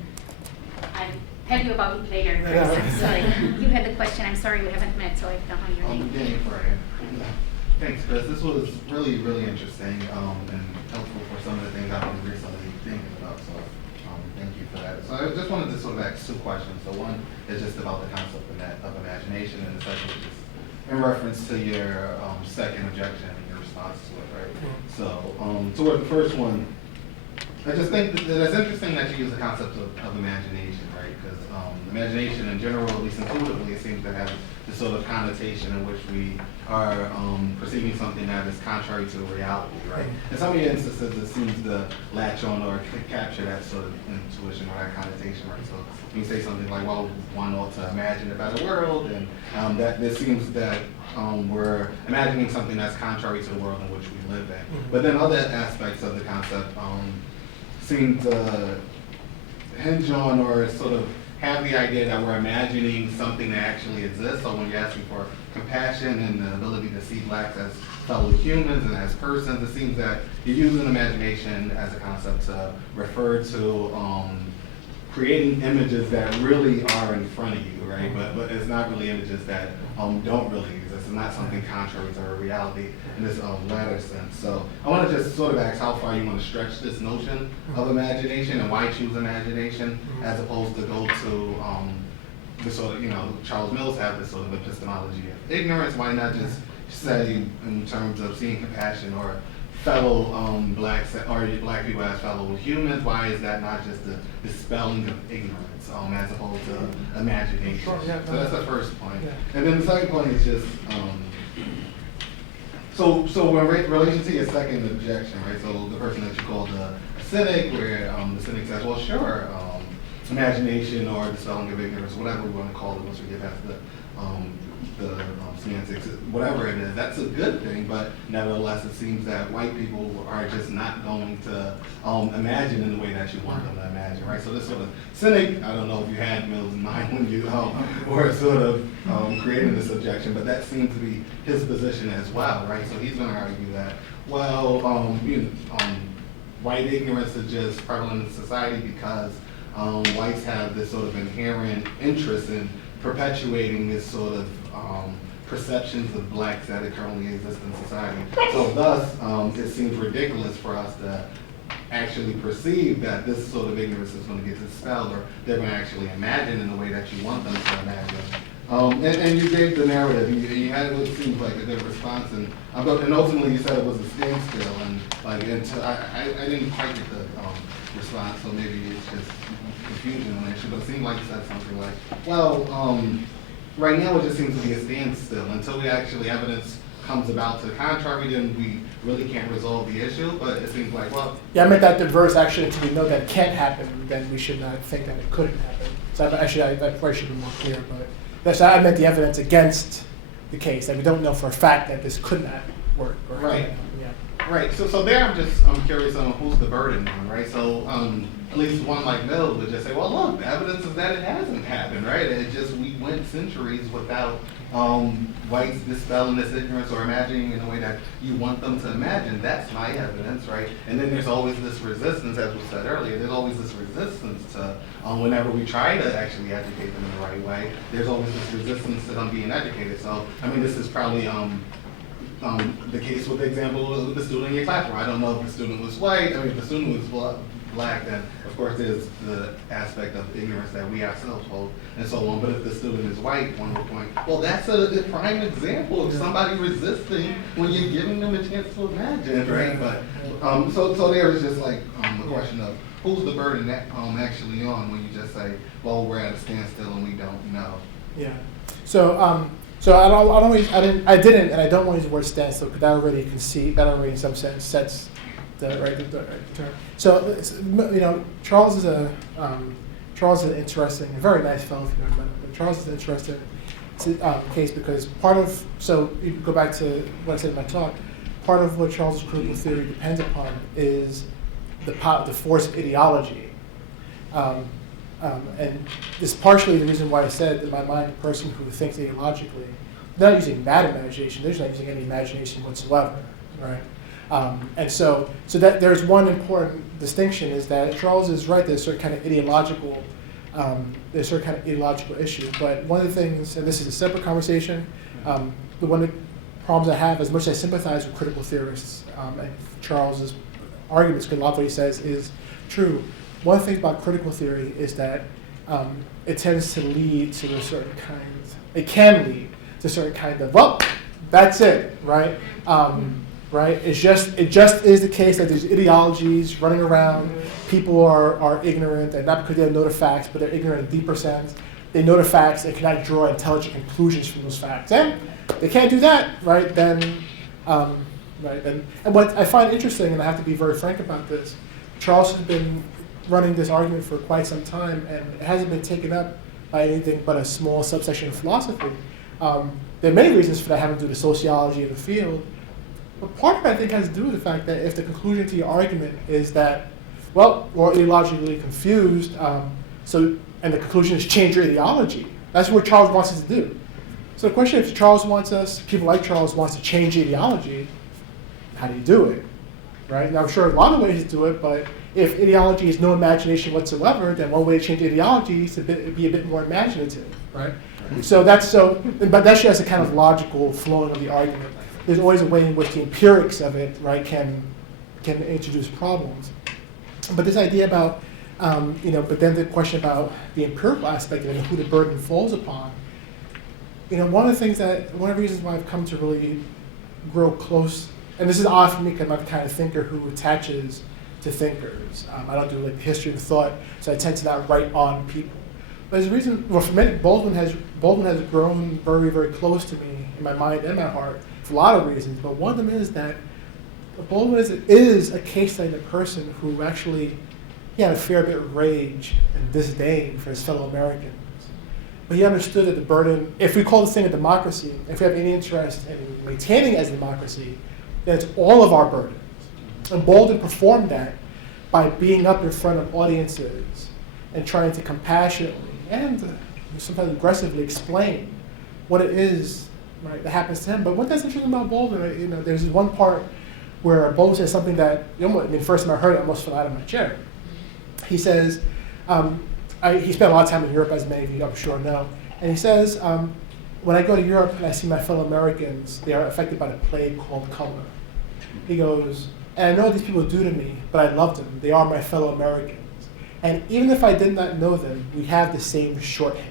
I'll tell you about it later. Yeah. I'm sorry. You had the question. I'm sorry we haven't met, so I don't know your name. Danny Fryer. Thanks, Chris. This was really, really interesting and helpful for some of the things I've been recently thinking about. So thank you for that. So I just wanted to sort of ask two questions. So one is just about the concept of imagination, and the second is just in reference to your second objection and your response to it, right? So toward the first one, I just think that it's interesting that you use the concept of imagination, right? Because imagination in general, at least intuitively, it seems to have this sort of connotation in which we are perceiving something that is contrary to reality, right? In some instances, it seems to latch on or capture that sort of intuition or that connotation, right? So when you say something like, well, one ought to imagine a better world, and that this seems that we're imagining something that's contrary to the world in which we live in. But then other aspects of the concept seem to hinge on or sort of have the idea that we're imagining something that actually exists. So when you're asking for compassion and the ability to see blacks as fellow humans and as persons, it seems that you're using imagination as a concept to refer to creating images that really are in front of you, right? But it's not really images that don't really exist. It's not something contrary to our reality in this latter sense. So I want to just sort of ask how far you want to stretch this notion of imagination and why choose imagination as opposed to go to the sort of, Charles Mills have this sort of epistemology of ignorance. Why not just say in terms of seeing compassion or fellow blacks or black people as fellow humans? Why is that not just the dispelling of ignorance as opposed to imagination? Sure, yeah, so that's the first point. Yeah. And then the second point is just so in relation to your second objection, right? So the person that you called a cynic, where the cynic says, well, sure, imagination or dispelling of ignorance, whatever we want to call it, once we get past the semantics, whatever it is, that's a good thing, but nevertheless, it seems that white people are just not going to imagine in the way that you want them to imagine, right? So this sort of cynic, I don't know if you had Mills in mind when you were sort of creating this objection, but that seems to be his position as well, right? So he's going to argue that, well, white ignorance is just prevalent in society because whites have this sort of inherent interest in perpetuating this sort of perceptions of blacks that currently exist in society. So thus, it seems ridiculous for us to actually perceive that this sort of ignorance is going to get dispelled, or they're going to actually imagine in the way that you want them to imagine. And you gave the narrative, you had what seems like a good response, and ultimately you said it was a standstill, and I didn't quite get the response, so maybe it's just confusion on the issue, but it seemed like you said something like, well, right now it just seems to be a standstill. Until we actually evidence comes about to the contrary, then we really can't resolve the issue, but it seems like, well... Yeah, I meant that the verse actually, until we know that it can't happen, then we should not think that it couldn't happen. So I probably should be more clear, but I meant the evidence against the case, that we don't know for a fact that this could not work. Right. Yeah. Right, so there I'm curious on who's the burden on, right? So at least one like Mills would just say, well, look, the evidence is that it hasn't happened, right? It just, we went centuries without whites dispelling this ignorance or imagining in a way that you want them to imagine. That's my evidence, right? And then there's always this resistance, as was said earlier, there's always this resistance to, whenever we try to actually educate them in the right way, there's always this resistance to them being educated. So, I mean, this is probably the case with the example of the student in your classroom. I don't know if the student was white. I mean, if the student was black, then of course there's the aspect of ignorance that we ourselves hold and so on. But if the student is white, one would point, well, that's a prime example of somebody resisting when you're giving them a chance to imagine, right? But so there is just like the question of who's the burden that actually on when you just say, well, we're at a standstill and we don't know. Yeah. So I didn't, and I don't want to use the word standstill because that already in some sense sets the right term. So Charles is an interesting, very nice fellow. If you know him, but Charles is an interesting case because so you go back to what I said in my talk. Part of what Charles' critical theory depends upon is the force of ideology. And this is partially the reason why I said in my mind, a person who thinks ideologically, they're not using bad imagination, they're just not using any imagination whatsoever, right? And so that there's one important distinction is that Charles is right, there's a certain kind of ideological issue, but one of the things, and this is a separate conversation, the one of the problems I have, as much as I sympathize with critical theorists, and Charles's arguments, because a lot of what he says is true. One of the things about critical theory is that it tends to lead to a certain kind, it can lead to a certain kind of, well, that's it, right? Right? It just is the case that there's ideologies running around, people are ignorant, and not because they don't know the facts, but they're ignorant in a deeper sense. They know the facts and cannot draw intelligent conclusions from those facts. And they can't do that, right? Then, and what I find interesting, and I have to be very frank about this, Charles has been running this argument for quite some time, and it hasn't been taken up by anything but a small subsection of philosophy. There are many reasons for that, having to do with the sociology of the field. But part of it, I think, has to do with the fact that if the conclusion to your argument is that, well, we're ideologically confused, and the conclusion is change your ideology, that's what Charles wants us to do. So the question is, if Charles wants us, people like Charles wants to change ideology, how do you do it, right? Now, I'm sure a lot of ways to do it, but if ideology is no imagination whatsoever, then one way to change ideology is to be a bit more imaginative, right? But that shows a kind of logical flowing of the argument. There's always a way in which the empirics of it, right, can introduce problems. But this idea about, but then the question about the empirical aspect of it and who the burden falls upon, one of the reasons why I've come to really grow close, and this is odd for me because I'm not the kind of thinker who attaches to thinkers. I don't do like the history of thought, so I tend to not write on people. But there's a reason, well, for many, Baldwin has grown very, very close to me in my mind and my heart for a lot of reasons. But one of them is that Baldwin is a case study of a person who actually, he had a fair bit of rage and disdain for his fellow Americans. But he understood that the burden, if we call this thing a democracy, if we have any interest in maintaining it as a democracy, then it's all of our burdens. And Baldwin performed that by being up in front of audiences and trying to compassionately and sometimes aggressively explain what it is, right, that happens to him. But what that's interesting about Baldwin, there's this one part where Baldwin says something that, first time I heard it, I almost fell out of my chair. He says, he spent a lot of time in Europe, as many of you I'm sure know, and he says, when I go to Europe and I see my fellow Americans, they are affected by the plague called color. He goes, and I know what these people do to me, but I love them. They are my fellow Americans. And even if I did not know them, we have the same shorthand.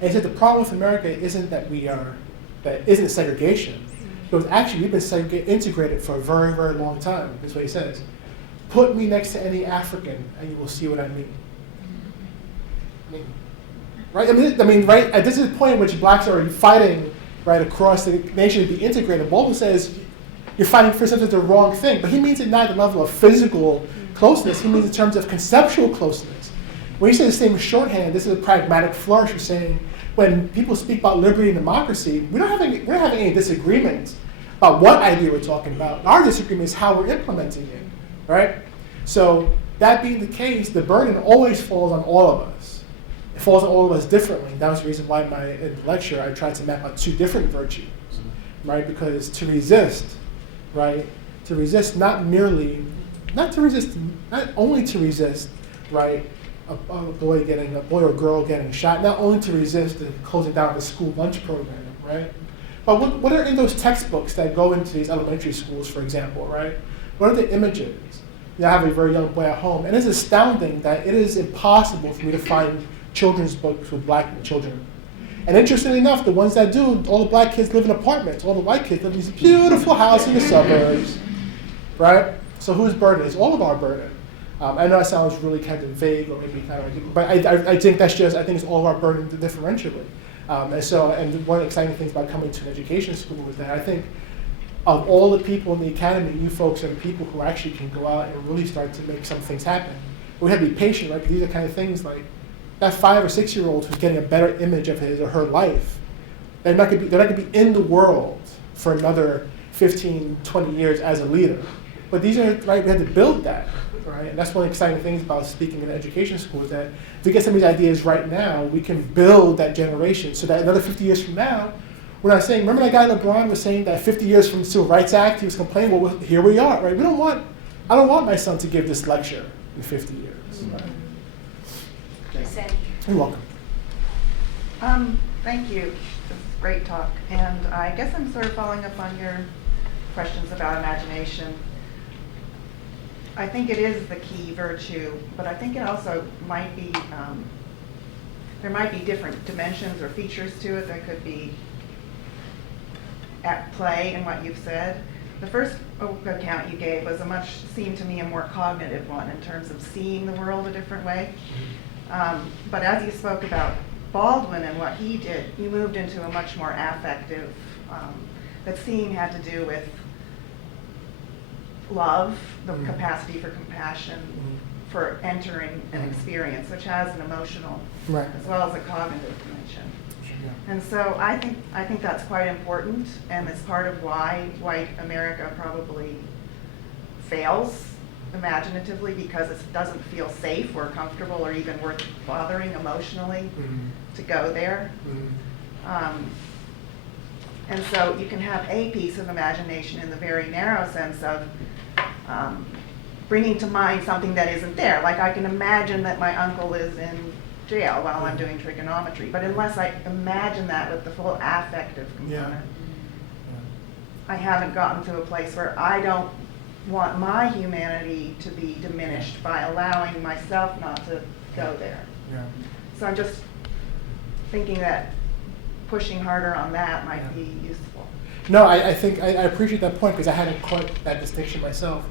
And he said the problem with America isn't that isn't segregation. Because actually we've been integrated for a very, very long time. That's what he says. Put me next to any African and you will see what I mean. Right? Right? This is the point at which blacks are fighting right across the nation to be integrated. Baldwin says you're fighting for something the wrong thing, but he means it not at the level of physical closeness. He means in terms of conceptual closeness. When you say the same as shorthand, this is a pragmatic flourish. You're saying when people speak about liberty and democracy, we're not having any disagreements about what idea we're talking about. Our disagreement is how we're implementing it, right? So That being the case, the burden always falls on all of us. It falls on all of us differently. That was the reason why in the lecture I tried to map out 2 different virtues, right? Because to resist, right? To resist not only to resist, right? A boy or girl getting shot, not only to resist the closing down the school lunch program, right? But what are in those textbooks that go into these elementary schools, for example, right? What are the images? I have a very young boy at home, and it's astounding that it is impossible for me to find children's books with black children. And interestingly enough, the ones that do, all the black kids live in apartments. All the white kids live in these beautiful houses in the suburbs, right? So whose burden? It's all of our burden. I know that sounds really kind of vague, or maybe kind of, but I think that's just, I think it's all of our burden differentially. And one of the exciting things about coming to an education school is that I think of all the people in the academy, you folks are the people who actually can go out and really start to make some things happen. But we have to be patient, right? Because these are kind of things like that 5 or 6 year old who's getting a better image of his or her life. They're not gonna be in the world for another 15, 20 years as a leader. But these are, right, we have to build that, right? And that's one of the exciting things about speaking in education school is that if we get some of these ideas right now, we can build that generation so that another 50 years from now, we're not saying, remember that guy Lebron was saying that 50 years from the Civil Rights Act, he was complaining, well, here we are, right? I don't want my son to give this lecture in 50 years. Right? Sandy. You're welcome. Thank you. This is a great talk. And I guess I'm sort of following up on your questions about imagination. I think it is the key virtue, but I think it also might be, there might be different dimensions or features to it that could be at play in what you've said. The first account you gave was seemed to me a more cognitive one in terms of seeing the world a different way. But as you spoke about Baldwin and what he did, you moved into a much more affective, that seeing had to do with love, the capacity for compassion, for entering an experience, which has an emotional as well as a cognitive dimension. And so I think that's quite important, and it's part of why white America probably fails imaginatively, because it doesn't feel safe or comfortable or even worth bothering emotionally to go there. And so you can have a piece of imagination in the very narrow sense of bringing to mind something that isn't there. Like I can imagine that my uncle is in jail while I'm doing trigonometry, but unless I imagine that with the full affective component, I haven't gotten to a place where I don't want my humanity to be diminished by allowing myself not to go there. So I'm just thinking that pushing harder on that might be useful. No, I think I appreciate that point because I hadn't caught that distinction myself.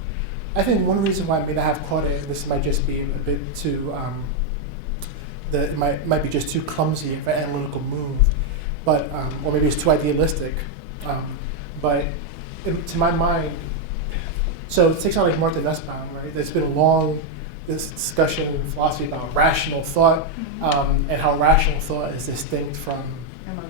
I think one reason why I may not have caught it, and this might just be a bit too, it might be just too clumsy of an analytical move, but or maybe it's too idealistic. But to my mind, so it takes on like Martha Nussbaum, right? There's been a long discussion in philosophy about rational thought and how rational thought is distinct from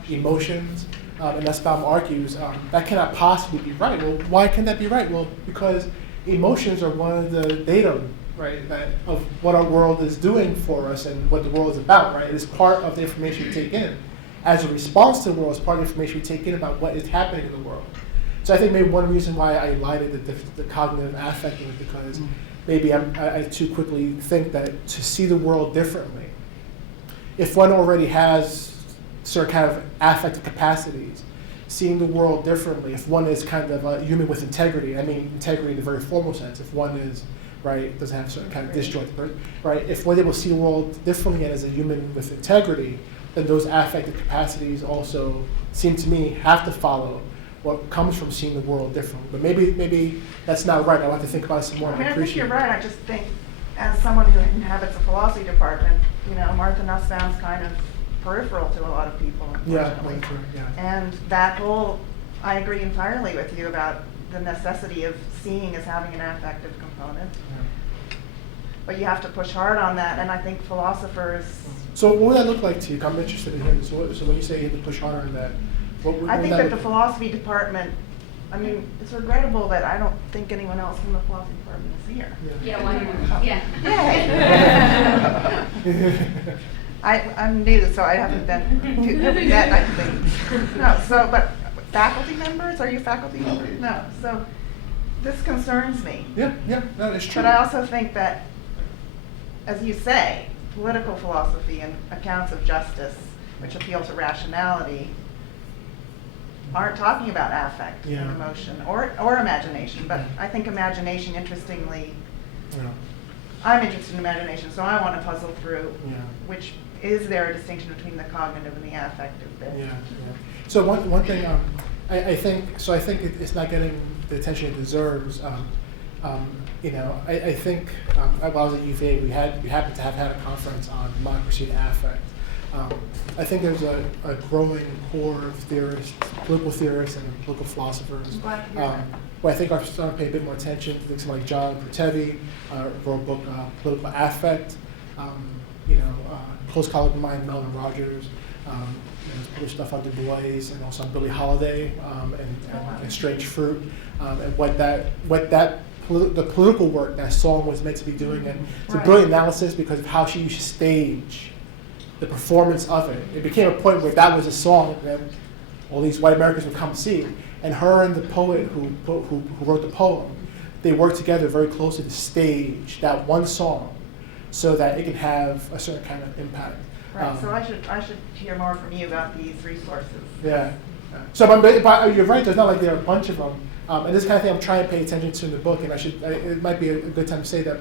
emotions. And Nussbaum argues that cannot possibly be right. Well, why can that be right? Well, because emotions are one of the data, right, of what our world is doing for us and what the world is about, right? It is part of the information we take in. As a response to the world, it's part of the information we take in about what is happening in the world. So I think maybe one reason why I elided the cognitive affecting is because maybe I too quickly think that to see the world differently, if one already has certain kind of affective capacities, seeing the world differently, if one is kind of a human with integrity, I mean integrity in the very formal sense, if one is, right, doesn't have certain kind of disjoint, right, if one's able to see the world differently and as a human with integrity, then those affective capacities also seem to me have to follow what comes from seeing the world differently. But maybe that's not right. I'll have to think about it some more. I mean, I think you're right. I just think as someone who inhabits a philosophy department, Martha Nussbaum's kind of peripheral to a lot of people, unfortunately. Yeah. And that whole, I agree entirely with you about the necessity of seeing as having an affective component. Yeah. But you have to push hard on that, and I think philosophers... So what would that look like to you? I'm interested in hearing. So when you say you have to push harder on that, what I think that the philosophy department I mean, it's regrettable that I don't think anyone else from the philosophy department is here. Yeah, one more. Yeah. Yay. I'm new, so I haven't been to that type of thing. No, so, but faculty members, are you faculty members? No, so this concerns me. Yeah, no, it's true. But I also think that, as you say, political philosophy and accounts of justice, which appeal to rationality, aren't talking about affect Yeah. and emotion or imagination. But I think imagination, interestingly, Yeah. I'm interested in imagination, so I want to puzzle through Yeah. which is there a distinction between the cognitive and the affective bit. Yeah. So one thing I think it's not getting the attention it deserves. I think while I was at UVA, we happened to have had a conference on democracy and affect. I think there's a growing core of theorists, political theorists and political philosophers, I'm glad to hear that. who I think are starting to pay a bit more attention. I think someone like John Protevi wrote a book, Political Affect. Close colleague of mine, Melvin Rogers, published stuff on Du Bois and also on Billie Holiday and Strange Fruit, and the political work that song was meant to be doing. And it's a Right. brilliant analysis because of how she used to stage the performance of it. It became a point where that was a song that all these white Americans would come see. And her and the poet who wrote the poem, they worked together very closely to stage that one song so that it could have a certain kind of impact. Right, so I should hear more from you about these resources. Yeah. So but you're right, there's not like there are a bunch of them. And this kind of thing I'm trying to pay attention to in the book, and it might be a good time to say that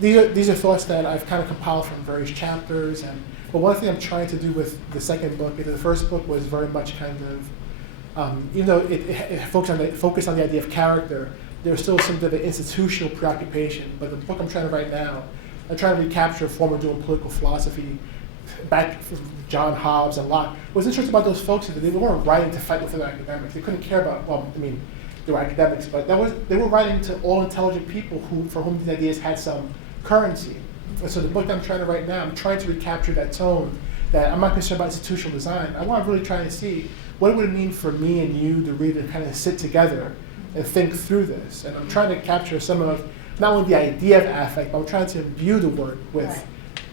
these are thoughts that I've kind of compiled from various chapters. But one thing I'm trying to do with the second book, the first book was very much kind of, even though it focused on the idea of character, there's still some of the institutional preoccupation. But the book I'm trying to write now, I'm trying to recapture a former doing political philosophy back from John Hobbes and Locke. What's interesting about those folks is that they weren't writing to fight with other academics. They couldn't care about, they were academics, but they were writing to all intelligent people for whom these ideas had some currency. And so the book that I'm trying to write now, I'm trying to recapture that tone that I'm not concerned about institutional design. I want to really try to see what would it mean for me and you to really kind of sit together and think through this. And I'm trying to capture some of, not only the idea of affect, but I'm trying to imbue the work with,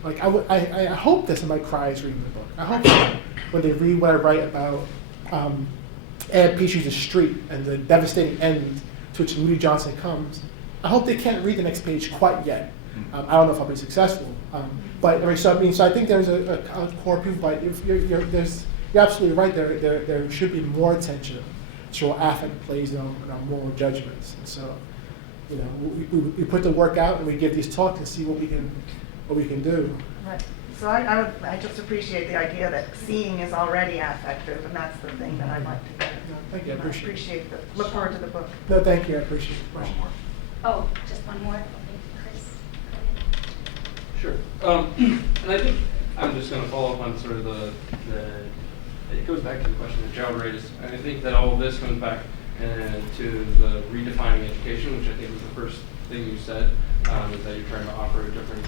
Right. I hope that somebody cries reading the book. I hope that when they read what I write about Ann Petry's Street and the devastating end to which Moody Johnson comes, I hope they can't read the next page quite yet. I don't know if I'll be successful, but so I think there's a core of people. But you're absolutely right. There should be more attention to what affect plays in our moral judgments. And so, we put the work out and we give these talks and see what we can do. Right. So I just appreciate the idea that seeing is already affective, and that's the thing that I'd like to get. Thank you. I appreciate it. Look forward to the book. No, thank you. I appreciate it. Oh, just one more. Okay, Chris. Sure. And I think I'm just going to follow up on sort of it goes back to the question that Gerald raised. And I think that all of this comes back to the redefining education, which I think was the first thing you said, is that you're trying to offer a different,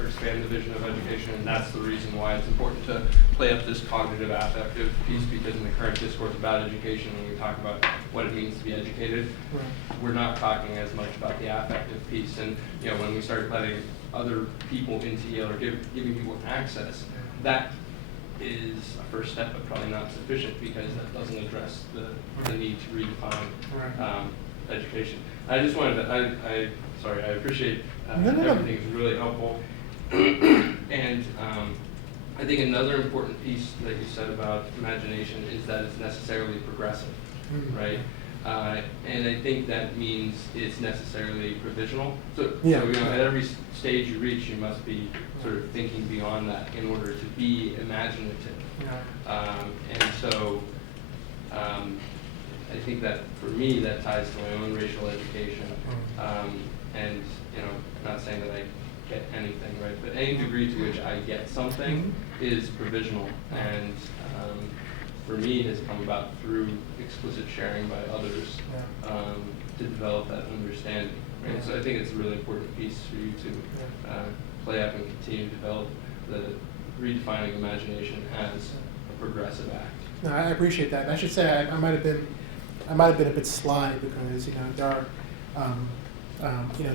or expand the vision of education. And that's the reason why it's important to play up this cognitive affective piece, because in the current discourse about education, when we talk about what it means to be educated, we're not talking as much about the affective piece. And when we start letting other people into Yale or giving people access, that is a first step, but probably not sufficient, because that doesn't address the need to redefine education. I just wanted to, I appreciate everything is really helpful. And I think another important piece that you said about imagination is that it's necessarily progressive, right? And I think that means it's necessarily provisional. So at every stage you reach, you must be sort of thinking beyond that in order to be imaginative. And so I think that for me, that ties to my own racial education. And not saying that I get anything, right? But any degree to which I get something is provisional. And for me, it has come about through explicit sharing by others to develop that understanding. Right? So I think it's a really important piece for you to play up and continue to develop the redefining imagination as a progressive act. No, I appreciate that. And I should say I might have been I might have been a bit sly because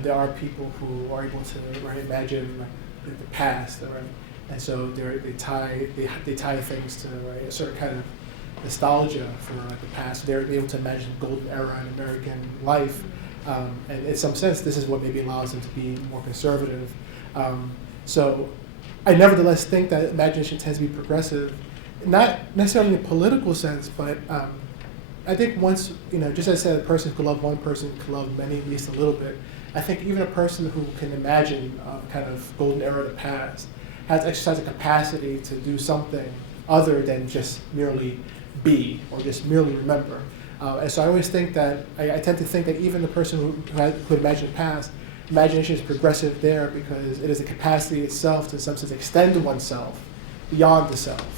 there are people who are able to imagine the past, right? And so they tie things to a certain kind of nostalgia for the past. They're able to imagine the golden era in American life, and in some sense, this is what maybe allows them to be more conservative. So I nevertheless think that imagination tends to be progressive, not necessarily in a political sense, but I think once, just as I said, a person who can love one person can love many, at least a little bit. I think even a person who can imagine kind of golden era of the past has exercised a capacity to do something other than just merely be or just merely remember. And so I always think that, I tend to think that even the person who imagined the past, imagination is progressive there because it is a capacity itself to in some sense extend oneself beyond the self.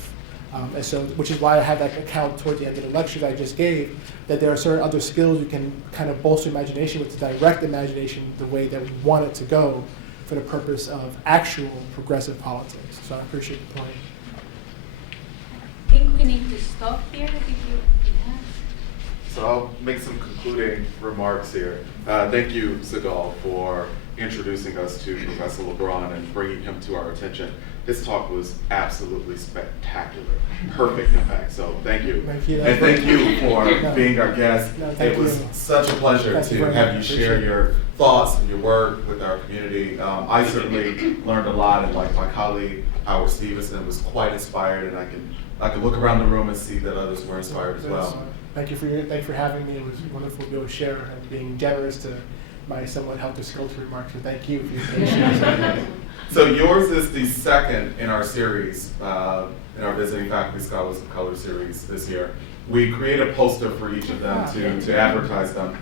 And so, which is why I had that account toward the end of the lecture that I just gave, that there are certain other skills you can kind of bolster imagination with to direct imagination the way that we want it to go for the purpose of actual progressive politics. So I appreciate the point. I think we need to stop here. So I'll make some concluding remarks here. Thank you, Sigal, for introducing us to Professor Lebron and bringing him to our attention. His talk was absolutely spectacular. Perfect, in fact. So thank you. Thank you. And thank you for being our guest. No, thank it was you. such a pleasure Thank you to very have much. you share your thoughts and your work with our community. I certainly learned a lot, and like my colleague Howard Stevenson was quite inspired, and I can look around the room and see that others were inspired as well. Thank you for having me. It was wonderful to be able to share and being generous to my somewhat helter-skelter remarks. So thank you for your patience. So yours is the second in our series, in our Visiting Faculty Scholars of Color series this year. We created a poster for each of them to advertise them.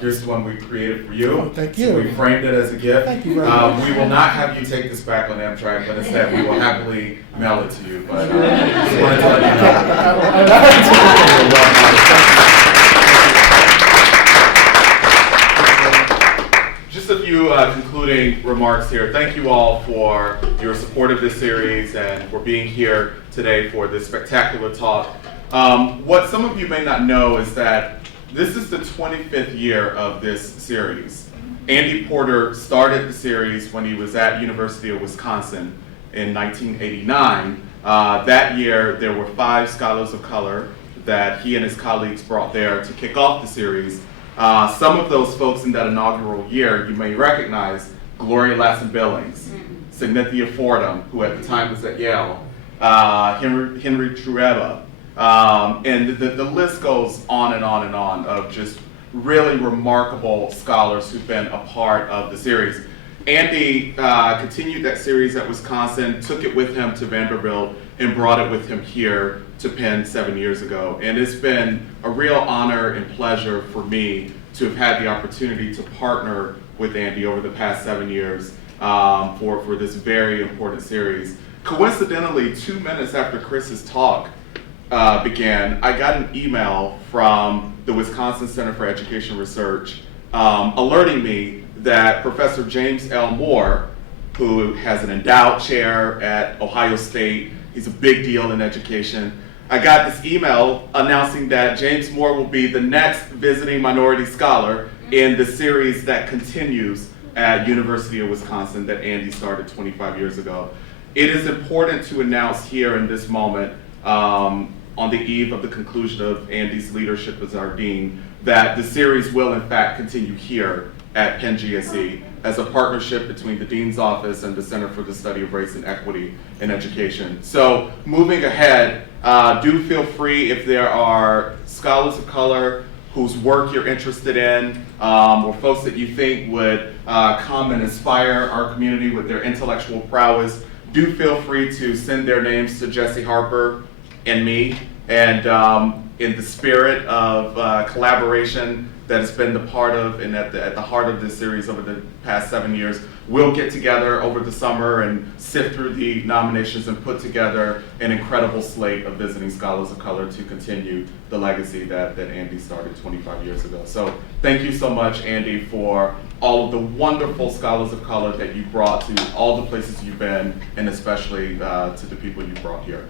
Here's the one we created for you. Oh, thank you. So we framed it as a gift. Thank you very much. We will not have you take this back on Amtrak, but instead we will happily mail it to you. But just wanted to let you know. Just a few concluding remarks here. Thank you all for your support of this series and for being here today for this spectacular talk. What some of you may not know is that this is the 25th year of this series. Andy Porter started the series when he was at University of Wisconsin in 1989. That year, there were 5 scholars of color that he and his colleagues brought there to kick off the series. Some of those folks in that inaugural year you may recognize: Gloria Lasson-Billings, Cynthia Fordham, who at the time was at Yale, Henry Trueba, and the list goes on and on and on of just really remarkable scholars who've been a part of the series. Andy continued that series at Wisconsin, took it with him to Vanderbilt, and brought it with him here to Penn 7 years ago. And it's been a real honor and pleasure for me to have had the opportunity to partner with Andy over the past 7 years for this very important series. Coincidentally, 2 minutes after Chris's talk began, I got an email from the Wisconsin Center for Education Research alerting me that Professor James L. Moore, who has an endowed chair at Ohio State, he's a big deal in education. I got this email announcing that James Moore will be the next visiting minority scholar in the series that continues at University of Wisconsin that Andy started 25 years ago. It is important to announce here in this moment, on the eve of the conclusion of Andy's leadership as our dean, that the series will in fact continue here at Penn GSE as a partnership between the Dean's Office and the Center for the Study of Race and Equity in Education. So moving ahead, do feel free, if there are scholars of color whose work you're interested in, or folks that you think would come and inspire our community with their intellectual prowess, do feel free to send their names to Jesse Harper and me. And in the spirit of collaboration that has been the part of and at the heart of this series over the past 7 years, we'll get together over the summer and sift through the nominations and put together an incredible slate of visiting scholars of color to continue the legacy that Andy started 25 years ago. So thank you so much, Andy, for all of the wonderful scholars of color that you brought to all the places you've been, and especially to the people you brought here.